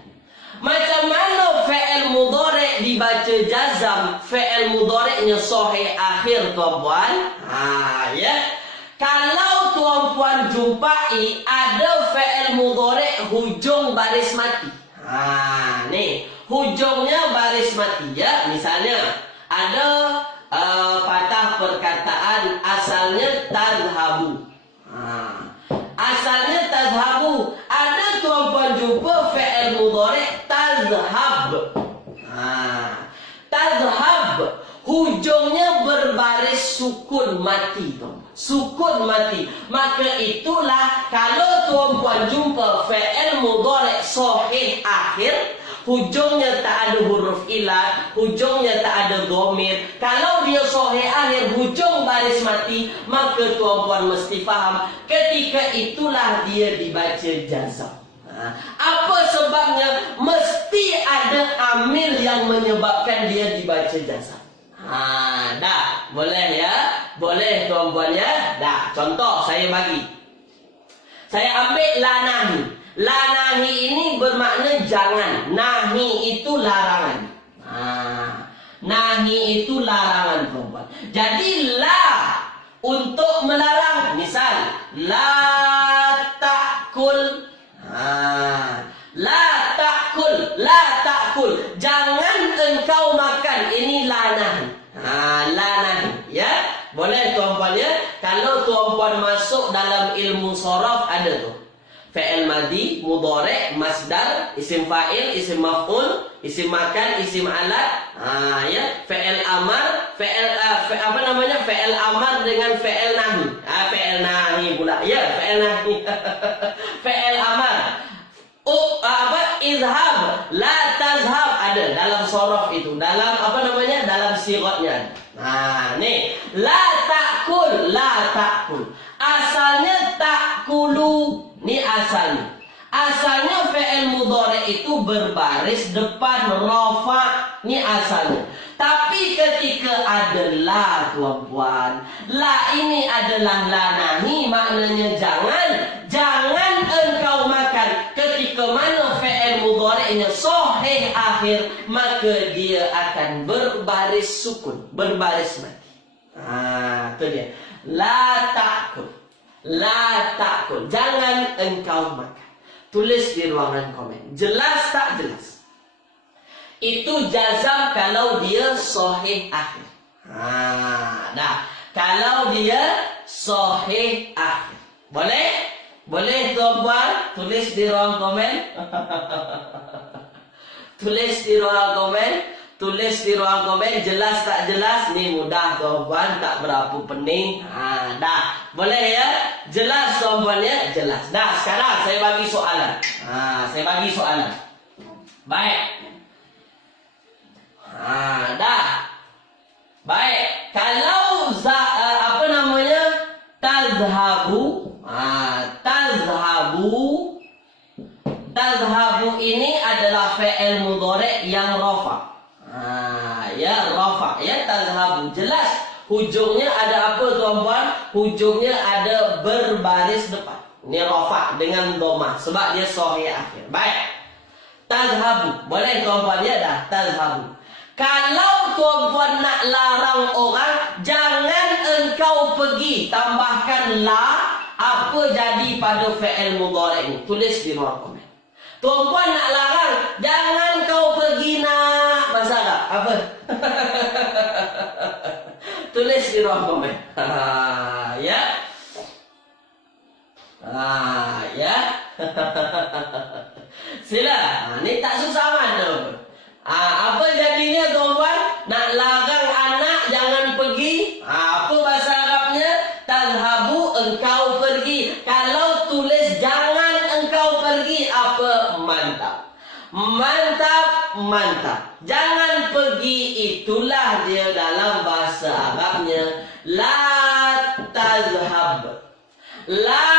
Macam mana fi'il mudhari' dibaca jazam, fi'il mudhari'nya sahih akhir tuan-puan? Ya. Kalau tuan-puan jumpai ada fi'il mudhari' hujung baris mati. Nih, hujungnya baris mati ya. Misalnya ada patah perkataan asalnya tazhabu. Asalnya tazhabu. Ada tuan-puan jumpa fi'il mudhari' tazhab. Tazhab hujungnya berbaris sukun mati tuan. Sukun mati. Maka itulah kalau tuan-puan jumpa fi'il mudhari' sahih akhir, hujungnya tak ada huruf ilat, hujungnya tak ada dhamir. Kalau dia sahih akhir, hujung baris mati, maka tuan-puan mesti faham ketika itulah dia dibaca jazam. Apa sebabnya? Mesti ada amil yang menyebabkan dia dibaca jazam. Dah, boleh ya? Boleh tuan-puan ya? Dah, contoh saya bagi. Saya ambil lanahi. Lanahi ini bermakna jangan. Nahi itu larangan. Nahi itu larangan tuan-puan. Jadi la untuk melarang. Misal, la ta'kul. La ta'kul. La ta'kul. Jangan engkau makan. Ini lanahi. Lanahi. Ya. Boleh tuan-puan ya. Kalau tuan-puan masuk dalam ilmu sharaf ada tu. Fi'il madhi, mudhari', masdar, isim fa'il, isim maf'ul, isim makan, isim alat. Ya. Fi'il amar, fi'il apa namanya? Fi'il amar dengan fi'il nahi. Fi'il nahi pula. Ya, fi'il nahi. Fi'il amar. Izhab, la tazhab ada dalam sharaf itu. Dalam apa namanya? Dalam sigatnya. Nih, la ta'kul, la ta'kul. Asalnya ta'kulu. Ni asalnya. Asalnya fi'il mudhari' itu berbaris depan rafa'. Ni asalnya. Tapi ketika ada la tuan-puan, la ini adalah la nahi, maknanya jangan. Jangan engkau makan. Ketika mana fi'il mudhari'nya sahih akhir, maka dia akan berbaris sukun, berbaris mati. Itu dia. La ta'kul. La ta'kul. Jangan engkau makan. Tulis di ruangan komen. Jelas tak jelas? Itu jazam kalau dia sahih akhir. Dah. Kalau dia sahih akhir. Boleh? Boleh tuan-puan? Tulis di ruang komen. Tulis di ruang komen. Tulis di ruang komen. Jelas tak jelas? Ni mudah tuan-puan. Tak berapa pening. Dah. Boleh ya? Jelas tuan-puan ya? Jelas. Dah, sekarang saya bagi soalan. Saya bagi soalan. Baik. Dah. Baik. Kalau apa namanya? Tazhabu. Tazhabu ini adalah fi'il mudhari' yang rafa'. Ya, rafa'. Ya, tazhabu. Jelas. Hujungnya ada apa tuan-puan? Hujungnya ada berbaris depan. Ini rafa' dengan dhamma. Sebab dia sahih akhir. Baik. Tazhabu. Boleh tuan-puan ya dah? Tazhabu. Kalau tuan-puan nak larang orang, jangan engkau pergi. Tambahkan la. Apa jadi pada fi'il mudhari' ini? Tulis di ruang komen. Tuan-puan nak larang, jangan kau pergi nak. Masalah. Apa? Tulis di ruang komen. Ya. Ya. Sila. Ni tak susah mana. Apa jadinya tuan-puan? Nak larang anak jangan pergi. Mantap, mantap. Jangan pergi, itulah dia dalam bahasa Arabnya. La tazhab. La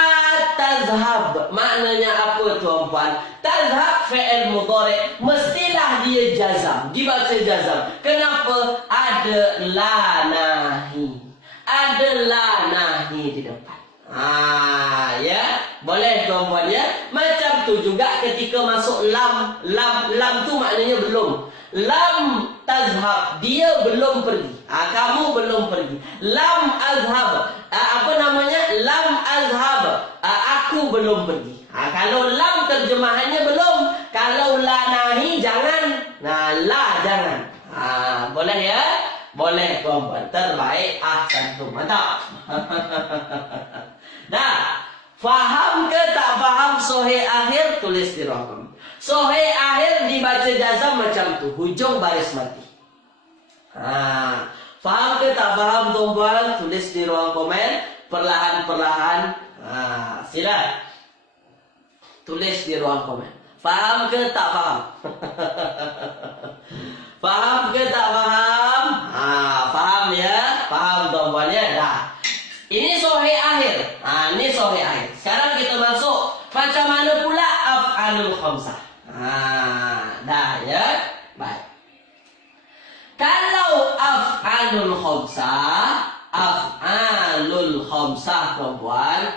tazhab. Maknanya apa tuan-puan? Tazhab fi'il mudhari'. Mestilah dia jazam. Dibaca jazam. Kenapa? Ada la nahi. Ada la nahi di depan. Ya. Boleh tuan-puan ya. Macam tu juga ketika masuk lam. Lam tu maknanya belum. Lam tazhab, dia belum pergi. Kamu belum pergi. Lam azhab, apa namanya? Lam azhab, aku belum pergi. Kalau lam terjemahannya belum. Kalau la nahi jangan. La jangan. Boleh ya? Boleh tuan-puan. Terbaik. Ahsantum. Mantap. Dah. Faham ke tak faham sohih akhir? Tulis di ruang komen. Sohih akhir dibaca jazam macam tu. Hujung baris mati. Faham ke tak faham tuan-puan? Tulis di ruang komen. Perlahan-perlahan. Sila. Tulis di ruang komen. Faham ke tak faham? Faham ke tak faham? Faham ya? Faham tuan-puan ya? Dah. Ini sohih akhir. Ini sohih akhir. Sekarang kita masuk. Macam mana pula af'alul khamsah? Dah ya. Baik. Kalau af'alul khamsah tuan-puan.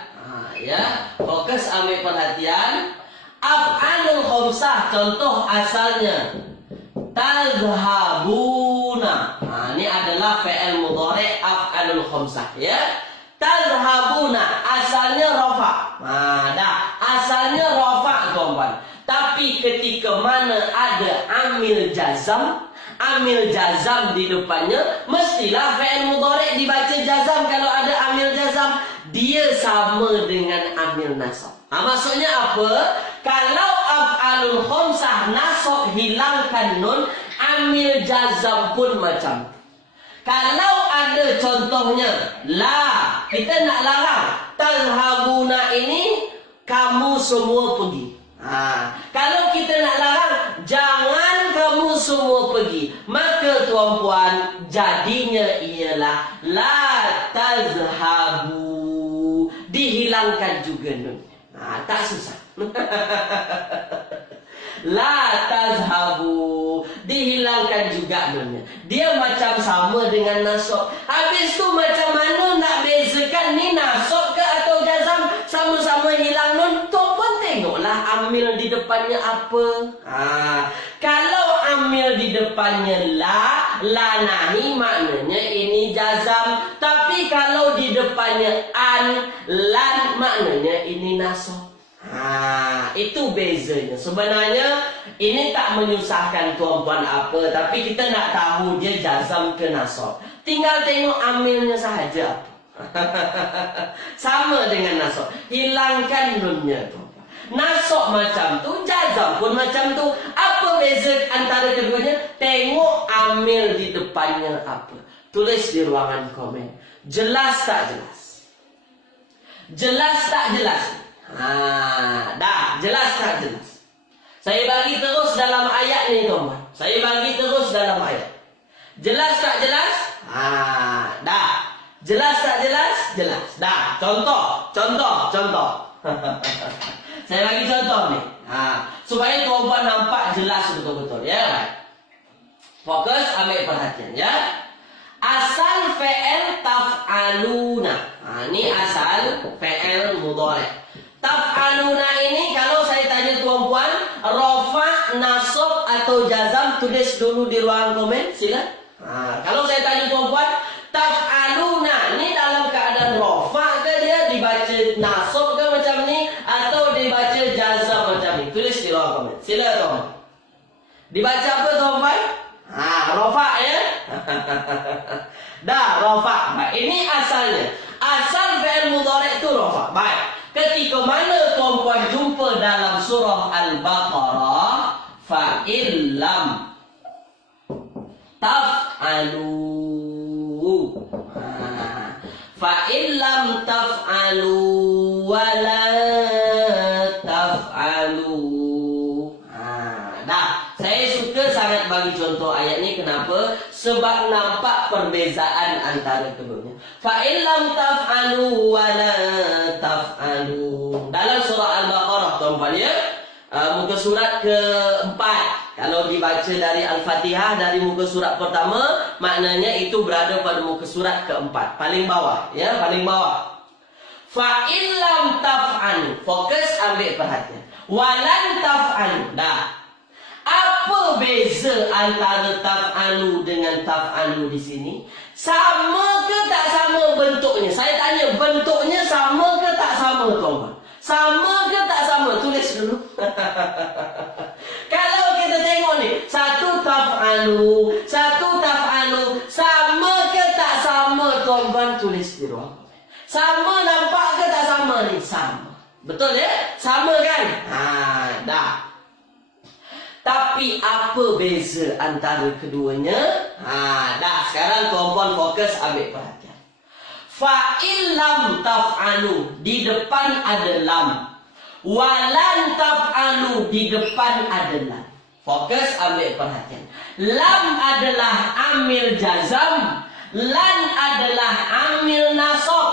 Ya. Fokus ambil perhatian. Af'alul khamsah contoh asalnya. Tazhabuna. Ini adalah fi'il mudhari' af'alul khamsah ya. Tazhabuna asalnya rafa. Dah, asalnya rafa tuan-puan. Tapi ketika mana ada amil jazam di depannya, mestilah fi'il mudhari' dibaca jazam. Kalau ada amil jazam, dia sama dengan amil nasab. Maksudnya apa? Kalau af'alul khamsah nasab hilangkan nun, amil jazam pun macam tu. Kalau ada contohnya la, kita nak larang. Tazhabuna ini kamu semua pergi. Kalau kita nak larang, jangan kamu semua pergi. Maka tuan-puan, jadinya ialah la tazhabu. Dihilangkan juga nun. Tak susah. La tazhabu, dihilangkan juga nunnya. Dia macam sama dengan nasab. Habis tu macam mana nak bezakan ni nasab ke atau jazam? Sama-sama hilang nun. Tuan-puan tengoklah amil di depannya apa. Kalau amil di depannya la nahi, maknanya ini jazam. Tapi kalau di depannya an, lan, maknanya ini nasab. Itu bezanya. Sebenarnya ini tak menyusahkan tuan-puan apa, tapi kita nak tahu dia jazam ke nasab. Tinggal tengok amilnya sahaja. Sama dengan nasab. Hilangkan nunnya tuan-puan. Nasab macam tu, jazam pun macam tu. Apa beza antara keduanya? Tengok amil di depannya apa. Tulis di ruangan komen. Jelas tak jelas? Jelas tak jelas? Dah, jelas tak jelas? Saya bagi terus dalam ayat ni tuan-tuan. Saya bagi terus dalam ayat. Jelas tak jelas? Dah. Jelas tak jelas? Jelas. Dah. Contoh. Saya bagi contoh ni. Supaya tuan-tuan nampak jelas betul-betul ya. Fokus, ambil perhatian ya. Asal fi'il taf'aluna. Ini asal fi'il mudhari'. Taf'aluna ini kalau saya tanya tuan-puan, rafa, nasab atau jazam, tulis dulu di ruang komen, sila. Kalau saya tanya tuan-puan, taf'aluna ini dalam keadaan rafa ke dia dibaca nasab ke macam ni atau dibaca jazam macam ni? Tulis di ruang komen. Sila tuan. Dibaca apa tuan-puan? Rafa ya. Dah, rafa. Baik, ini asalnya. Asal fi'il mudhari' itu rafa. Baik. Ketika mana tuan-puan jumpa dalam surah Al-Baqarah, fa'illam taf'alu. Fa'illam taf'alu wala taf'alu. sebab nampak perbezaan antara keduanya. Fa in lam taf'alu wa la taf'alu. Dalam surah Al-Baqarah tuan-tuan ya, muka surat keempat. Kalau dibaca dari Al-Fatihah dari muka surat pertama, maknanya itu berada pada muka surat keempat, paling bawah ya, paling bawah. Fa in lam taf'alu, fokus ambil perhatian. Walan taf'alu. Dah. Apa beza antara taf'alu dengan taf'alu di sini? Sama ke tak sama bentuknya? Saya tanya, bentuknya sama ke tak sama tuan-tuan? Sama ke tak sama? Tulis dulu. Kalau kita tengok ni, satu taf'alu, satu taf'alu, sama ke tak sama tuan-tuan? Tulis di ruang komen. Sama nampak ke tak sama ni? Sama. Betul ya? Sama kan? Dah. Tapi apa beza antara keduanya? Dah. Sekarang tuan-tuan fokus ambil perhatian. Fa'il lam taf'alu, di depan ada lam. Walan taf'alu, di depan ada lam. Fokus ambil perhatian. Lam adalah amil jazam, lan adalah amil nasab.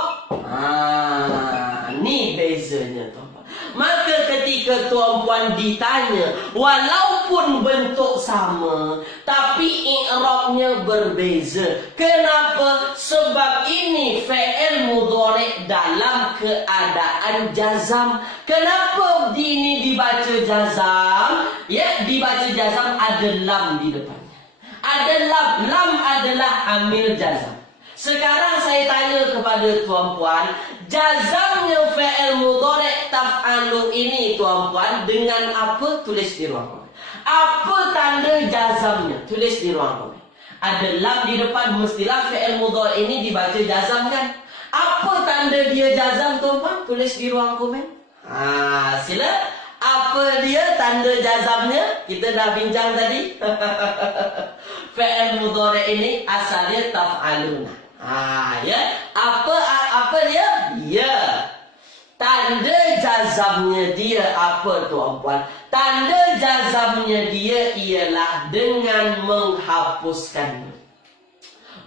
Ni bezanya tuan-tuan. Maka ketika tuan-puan ditanya, walaupun bentuk sama, tapi i'rabnya berbeza. Kenapa? Sebab ini fi'il mudhari' dalam keadaan jazam. Kenapa ini dibaca jazam? Ya, dibaca jazam ada lam di depannya. Ada lam. Lam adalah amil jazam. Sekarang saya tanya kepada tuan-puan, jazamnya fi'il mudhari' taf'alu ini tuan-puan dengan apa? Tulis di ruang komen. Apa tanda jazamnya? Tulis di ruang komen. Ada lam di depan, mestilah fi'il mudhari' ini dibaca jazam kan? Apa tanda dia jazam tuan-puan? Tulis di ruang komen. Sila. Apa dia tanda jazamnya? Kita dah bincang tadi. Fi'il mudhari' ini asalnya taf'aluna. Ya. Apa dia? Ya. Tanda jazamnya dia apa tuan-puan? Tanda jazamnya dia ialah dengan menghapuskan nun.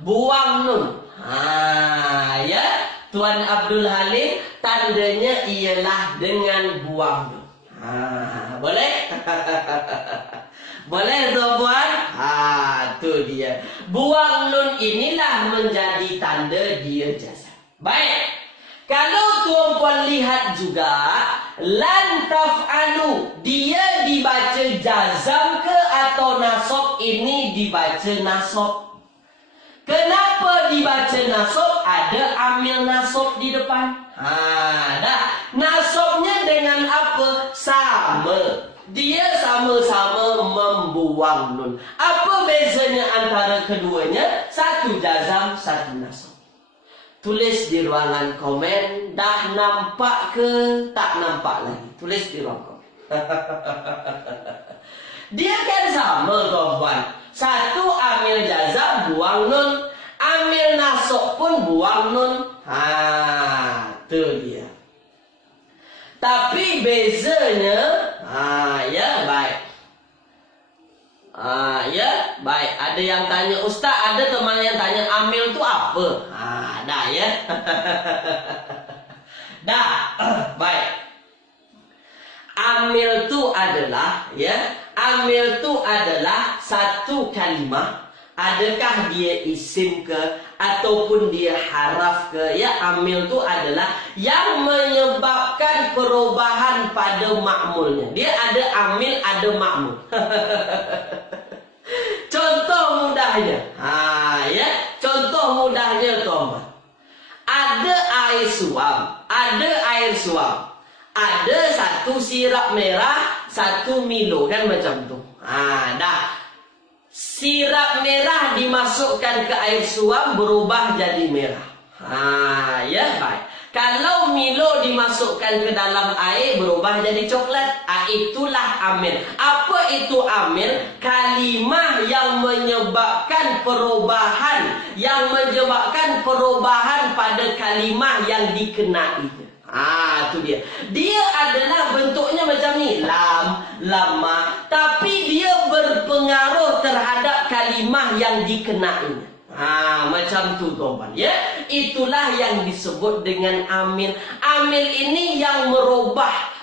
Buang nun. Ya. Tuan Abdul Halim, tandanya ialah dengan buang nun. Boleh? Boleh tuan-puan? Tu dia. Buang nun inilah menjadi tanda dia jazam. Baik. Kalau tuan-puan lihat juga, lan taf'alu, dia dibaca jazam ke atau nasab? Ini dibaca nasab. Kenapa dibaca nasab? Ada amil nasab di depan. Dah. Nasabnya dengan apa? Sama. Dia sama-sama membuang nun. Apa bezanya antara keduanya? Satu jazam, satu nasab. Tulis di ruangan komen. Dah nampak ke tak nampak lagi? Tulis di ruang komen. Dia kan sama tuan-tuan. Satu amil jazam, buang nun. Amil nasab pun buang nun. Tu dia. Tapi bezanya, ya baik. Ya baik. Ada yang tanya, Ustaz, ada teman yang tanya amil tu apa? Dah ya. Dah. Baik. Amil tu adalah, ya. Amil tu adalah satu kalimah. Adakah dia isim ke ataupun dia haraf ke? Ya, amil tu adalah yang menyebabkan perubahan pada makmulnya. Dia ada amil, ada makmul. Contoh mudahnya. Ya, contoh mudahnya tuan-tuan. Ada air suam, ada air suam. Ada satu sirap merah, satu Milo kan macam tu. Dah. Sirap merah dimasukkan ke air suam berubah jadi merah. Ya baik. Kalau Milo dimasukkan ke dalam air berubah jadi coklat. Itulah amil. Apa itu amil? Kalimah yang menyebabkan perubahan, yang menyebabkan perubahan pada kalimah yang dikenainya. Itu dia. Dia adalah bentuknya macam ni, lam, lama, tapi dia berpengaruh terhadap kalimah yang dikenainya. Macam tu tuan-tuan, ya. Itulah yang disebut dengan amil. Amil ini yang merubah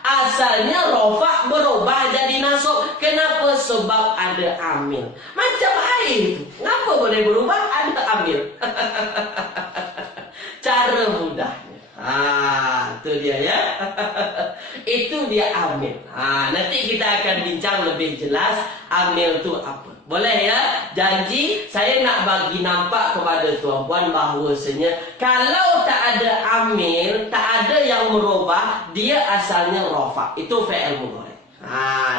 asalnya rofa berubah jadi nasab. Kenapa? Sebab ada amil. Macam air itu. Kenapa boleh berubah? Ada amil. Cara mudahnya. Itu dia, ya. Itu dia amil. Nanti kita akan bincang lebih jelas amil itu apa. Boleh, ya? Janji saya nak bagi nampak kepada tuan-puan bahawasanya kalau tak ada amil, tak ada yang merubah, dia asalnya rofa. Itu fi'il mudhari.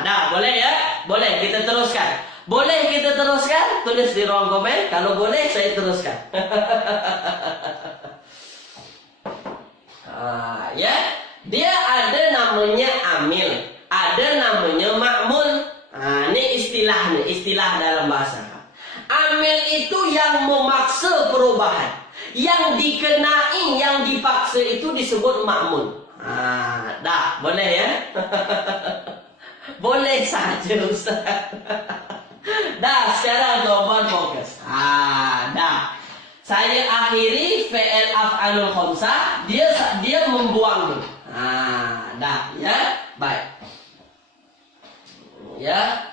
Dah, boleh, ya? Boleh, kita teruskan. Boleh kita teruskan? Tulis di ruang komen. Kalau boleh, saya teruskan. Ya, dia ada namanya amil, ada namanya ma'mul. Ini istilah dalam bahasa. Amil itu yang memaksa perubahan, yang dikenai, yang dipaksa itu disebut ma'mul. Dah, boleh, ya? Boleh saja, Ustaz. Dah, sekarang tuan-tuan fokus. Dah. Saya akhiri fi'il af'alul khamsah, dia membuang dulu. Dah, ya. Baik. Ya.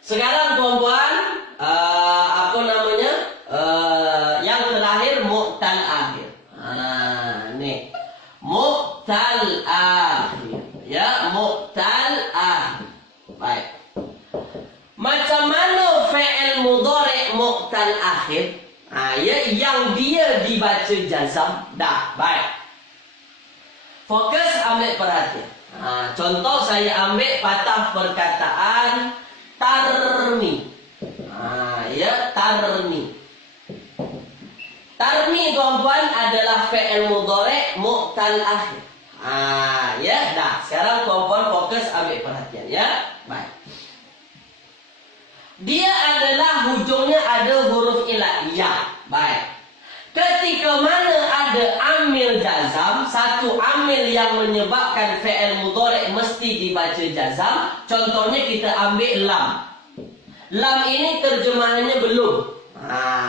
Sekarang tuan-tuan, apa namanya? Yang terakhir mu'tal akhir. Nih. Mu'tal akhir. Ya, mu'tal akhir. Baik. Macam mana fi'il mudhari' mu'tal akhir? Ya, yang dia dibaca jazam. Dah, baik. Fokus, ambil perhatian. Contoh saya ambil patah perkataan tarmi. Ya, tarmi. Tarmi tuan-tuan adalah fi'il mudhari' mu'tal akhir. Ya, dah. Sekarang tuan-tuan fokus, ambil perhatian, ya. Baik. Dia adalah hujungnya ada huruf ilat, ya. Baik. Ketika mana ada amil jazam, satu amil yang menyebabkan fi'il mudhari' mesti dibaca jazam. Contohnya kita ambil lam. Lam ini terjemahannya belum.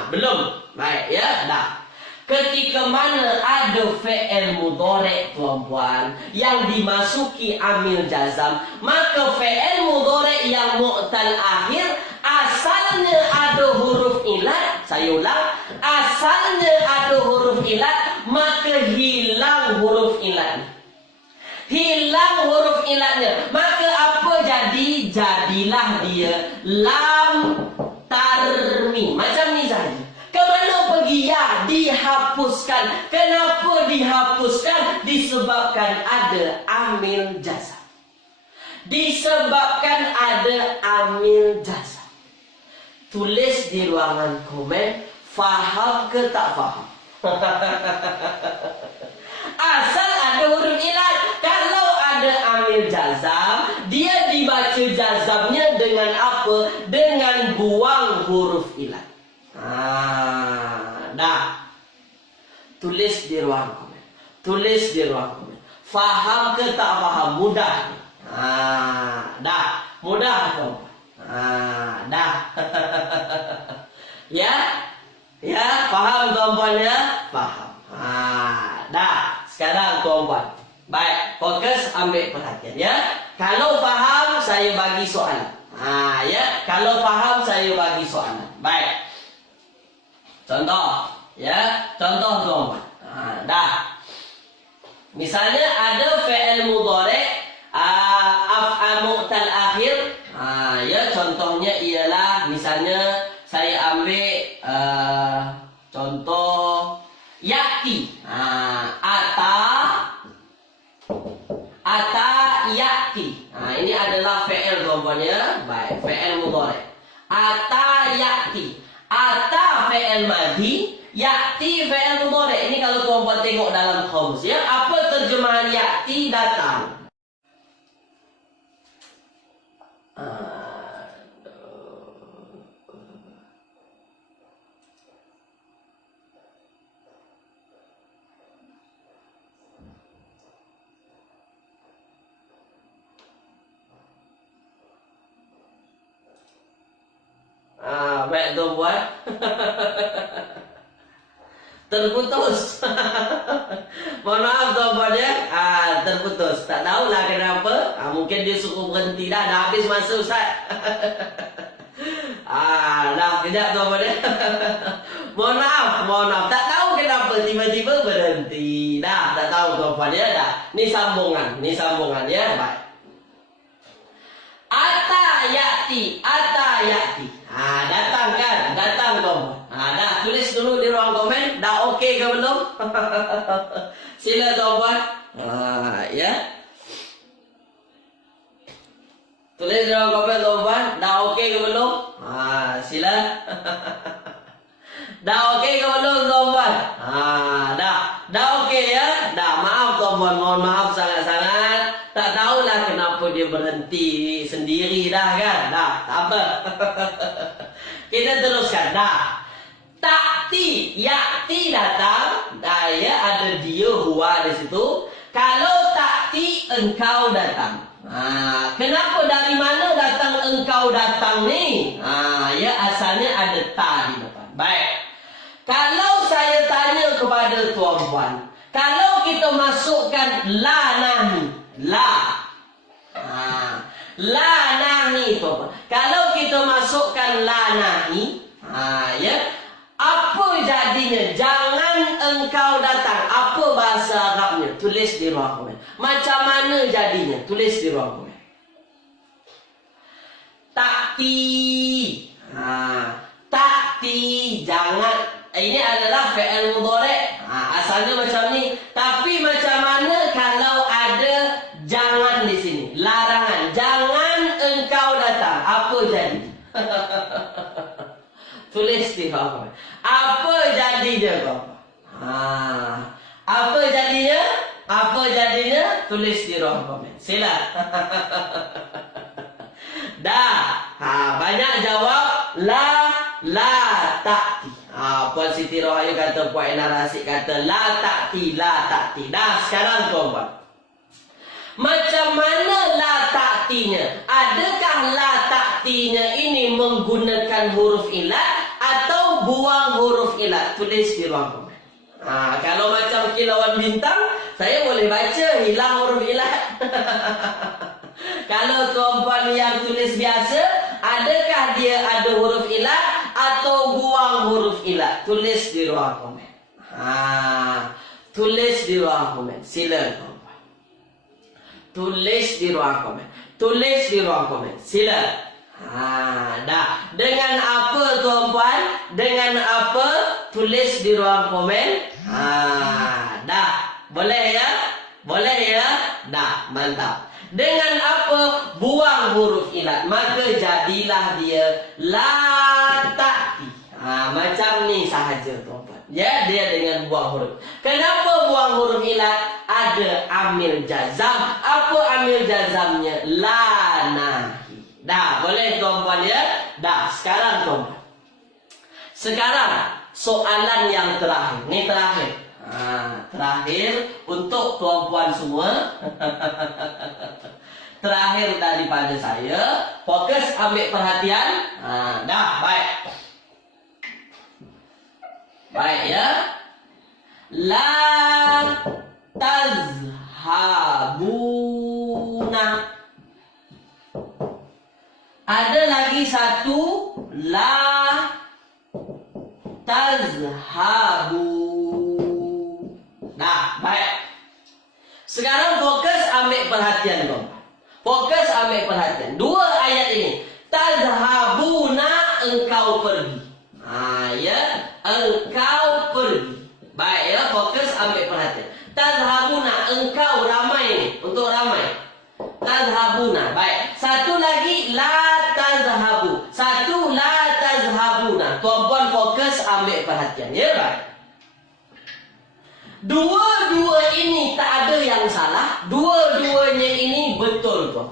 Belum. Baik, ya. Dah. Ketika mana ada fi'il mudhari' tuan-puan yang dimasuki amil jazam, maka fi'il mudhari' yang mu'tal akhir asalnya ada huruf ilat. Saya ulang, asalnya ada huruf ilat, maka hilang huruf ilatnya. Hilang huruf ilatnya, maka apa jadi? Jadilah dia lam tarmi. Macam ni saja. Kemana pergi? Ya, dihapuskan. Kenapa dihapuskan? Disebabkan ada amil jazam. Disebabkan ada amil jazam. Tulis di ruangan komen, faham ke tak faham? Asal ada huruf ilat. Kalau ada amil jazam, dia dibaca jazamnya dengan apa? Dengan buang huruf ilat. Dah. Tulis di ruang komen. Tulis di ruang komen. Faham ke tak faham? Mudah. Dah. Mudah atau? Dah. Ya. Ya, faham tuan-puan, ya? Faham. Dah. Sekarang tuan-puan. Baik, fokus, ambil perhatian, ya. Kalau faham, saya bagi soalan. Ya. Kalau faham, saya bagi soalan. Baik. Contoh, ya. Contoh tuan-puan. Dah. Misalnya ada fi'il mudhari' af'al mu'tal akhir. Ya, contohnya ialah misalnya saya ambil contoh yati. Ata yati. Ini adalah fi'il tuan-puan, ya. Baik, fi'il mudhari'. Ata yati. Ata fi'il madhi, yati fi'il mudhari'. Ini kalau tuan-puan tengok dalam qamus, ya. Apa terjemahan yati? Datang. baik tuan-puan. Terputus. Mohon maaf tuan-puan ya. Terputus. Tak tahulah kenapa. Mungkin dia suruh berhenti dah. Dah habis masa Ustaz. Dah kejap tuan-puan ya. Mohon maaf. Tak tahu kenapa tiba-tiba berhenti. Dah, tak tahu tuan-puan ya. Dah. Ni sambungan ya. Baik. Ata ya'ti. Datang kan? Datang tuan-puan. Dah tulis dulu di ruang komen. Dah okey ke belum? Sila tuan-puan. Ya. Tulis di ruang komen tuan-puan. Dah okey ke belum? Sila. Dah okey ke belum tuan-puan? Dah okey ya? Dah, maaf tuan-puan. Mohon maaf sangat-sangat. Tak tahulah kenapa dia berhenti sendiri dah kan? Dah, tak apa. Kita teruskan. Dah. Takti, yakti datang. Dah ya, ada dia, huwa di situ. Kalau takti, engkau datang. Kenapa dari mana datang engkau datang ni? Ya, asalnya ada ta di depan. Baik. Kalau saya tanya kepada tuan-puan, kalau kita masukkan la nahi, la nahi tuan-puan. Kalau kita masukkan la nahi, ya, apa jadinya? Jangan engkau datang. Apa bahasa Arabnya? Tulis di ruang komen. Macam mana jadinya? Tulis di ruang komen. Takti. Takti. Jangan. Ini adalah fi'il mudhari'. Asalnya macam ni. Tapi macam mana kalau ada jangan di sini? Larangan. Jangan engkau datang. Apa jadi? Tulis di ruang komen. Apa jadinya kau? Apa jadinya? Apa jadinya? Tulis di ruang komen. Sila. Dah. Banyak jawab la ta'ti. Puan Siti Rohayu kata, Puan Ena Rasid kata la ta'ti. Dah, sekarang tuan-puan. Macam mana la ta'tinya? Adakah la ta'tinya ini menggunakan huruf ilat atau buang huruf ilat? Tulis di ruang komen. Kalau macam kilauan bintang, saya boleh baca hilang huruf ilat. Kalau tuan-puan yang tulis biasa, adakah dia ada huruf ilat atau buang huruf ilat? Tulis di ruang komen. Tulis di ruang komen. Sila tuan-puan. Tulis di ruang komen. Tulis di ruang komen. Sila. Dah. Dengan apa tuan-puan? Dengan apa? Tulis di ruang komen. Dah. Boleh ya? Boleh ya? Dah. Mantap. Dengan apa? Buang huruf ilat. Maka jadilah dia la ta'ti. Macam ni sahaja tuan-puan. Ya, dia dengan buang huruf. Kenapa buang huruf ilat? Ada amil jazam. Apa amil jazamnya? La nahi. Dah, boleh tuan-puan ya? Dah, sekarang tuan-puan. Sekarang soalan yang terakhir. Ni terakhir. Terakhir untuk tuan-puan semua. Terakhir daripada saya. Fokus, ambil perhatian. Dah, baik. Baik ya. La tazhabuna. Ada lagi satu. La tazhabu. Nah, baik. Sekarang fokus ambil perhatian tuan. Fokus ambil perhatian. Dua ayat ini. Tazhabuna, engkau pergi. Ya, engkau pergi. Baik ya, fokus ambil perhatian. Tazhabuna, engkau ramai ni. Untuk ramai. Tazhabuna. Baik. Satu lagi la tazhabu. Satu la tazhabuna. Tuan-puan fokus ambil perhatian. Ya, baik. Dua-dua ini tak ada yang salah. Dua-duanya ini betul tuan.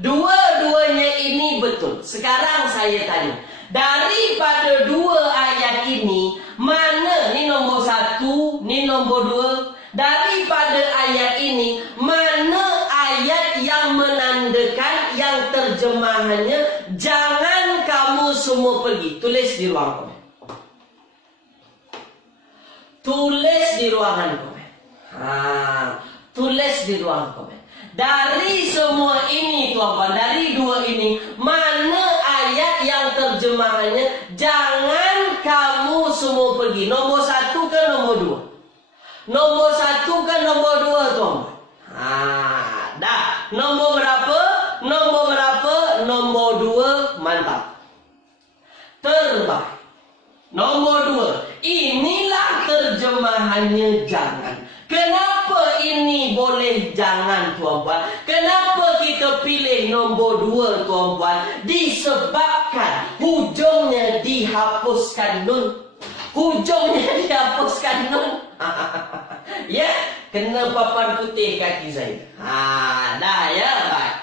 Dua-duanya ini betul. Sekarang saya tanya, daripada dua ayat ini, mana ni nombor satu, ni nombor dua? Daripada ayat ini, mana ayat yang menandakan, yang terjemahannya jangan kamu semua semua pergi. Tulis di ruang komen. Tulis di ruangan komen. Tulis di ruang komen. Dari semua ini tuan-tuan, dari dua ini, mana ayat yang terjemahannya jangan kamu semua pergi? Nombor 1 ke nombor 2? Nombor 1 ke nombor 2 tuan-tuan? Dah. Nombor berapa? Nombor berapa? Nombor 2. Mantap. Terbaik. Nombor 2. Inilah terjemahannya jangan. Kenapa ini boleh jangan tuan-tuan? Kenapa kita pilih nombor 2 tuan-tuan? Disebabkan hujungnya dihapuskan nun. Hujungnya dihapuskan nun. Ya, kena papan putih kaki saya. Dah ya, baik.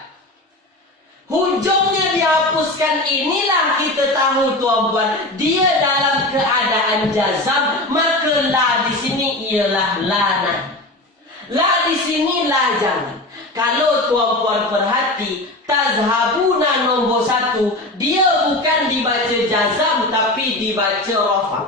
Hujungnya dihapuskan, inilah kita tahu tuan-tuan, dia dalam keadaan jazam, maka la di sini ialah lana. La di sini la jangan. Kalau tuan-tuan perhati, tazhabuna nombor 1, dia bukan dibaca jazam tapi dibaca rafa.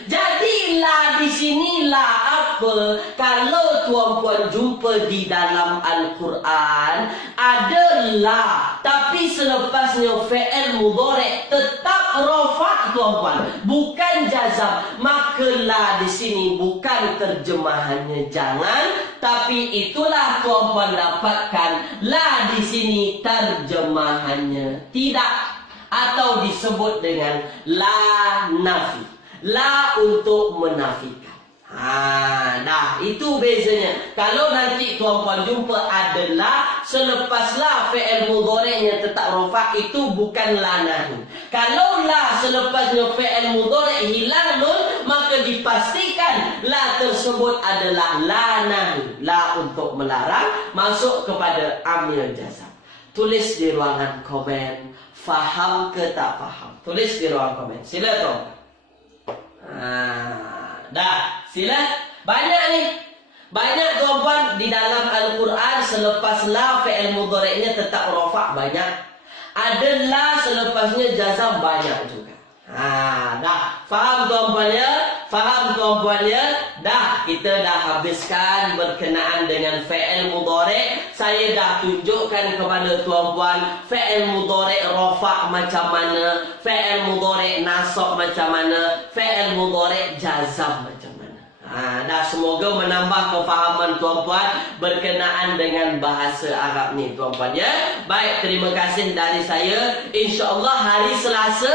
Jadi la di sini la apa? Kalau tuan-tuan jumpa di dalam Al-Quran ada la, tapi selepasnya fi'il mudhari' tetap rafa tuan-tuan, bukan jazam. Maka la di sini bukan terjemahannya jangan, tapi itulah tuan-tuan dapatkan la di sini terjemahannya tidak, atau disebut dengan la nafi. La untuk menafikan. Dah, itu bezanya. Kalau nanti tuan-tuan jumpa ada la, selepas la fi'il mudhari'nya tetap rafa, itu bukan la nahi. Kalau la selepasnya fi'il mudhari' hilang nun, maka dipastikan la tersebut adalah la nahi. La untuk melarang, masuk kepada amil jazam. Tulis di ruangan komen, faham ke tak faham? Tulis di ruangan komen. Sila tuan. Dah, sila. Banyak ni. Banyak tuan-tuan di dalam Al-Quran selepas la fi'il mudhari'nya tetap rafa banyak. Ada la selepasnya jazam banyak juga. Dah. Faham tuan-tuan ya? Faham tuan-tuan ya? Dah, kita dah habiskan berkenaan dengan fi'il mudhari'. Saya dah tunjukkan kepada tuan-tuan fi'il mudhari' rafa' macam mana, fi'il mudhari' nasab macam mana, fi'il mudhari' jazam macam mana. Dah, semoga menambah kefahaman tuan-tuan berkenaan dengan bahasa Arab ni tuan-tuan ya. Baik, terima kasih dari saya. InsyaAllah hari Selasa,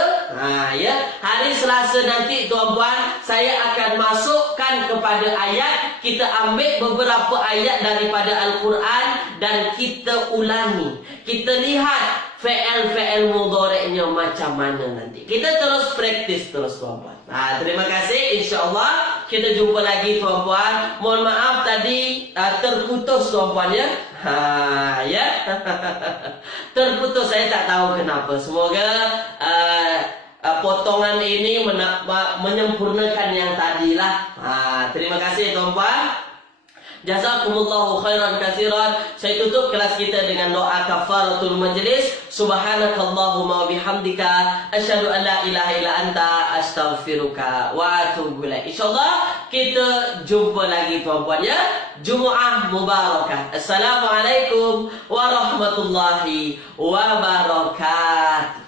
ya, hari Selasa nanti tuan-tuan, saya akan masukkan kepada ayat. Kita ambil beberapa ayat daripada Al-Quran dan kita ulangi. Kita lihat fi'il mudhari'nya macam mana nanti. Kita terus praktis terus tuan-tuan. Terima kasih. InsyaAllah kita jumpa lagi tuan-tuan. Mohon maaf tadi terputus tuan-tuan ya. Ya. Terputus, saya tak tahu kenapa. Semoga potongan ini menyempurnakan yang tadilah. Terima kasih tuan-tuan. Jazakumullahu khairan katsiran. Saya tutup kelas kita dengan doa kafaratul majlis. Subhanakallahumma wa bihamdika asyhadu an la ilaha illa anta astaghfiruka wa atubu ilaik. Insyaallah kita jumpa lagi tuan-puan ya. Jumaah mubarakah. Assalamualaikum warahmatullahi wabarakatuh.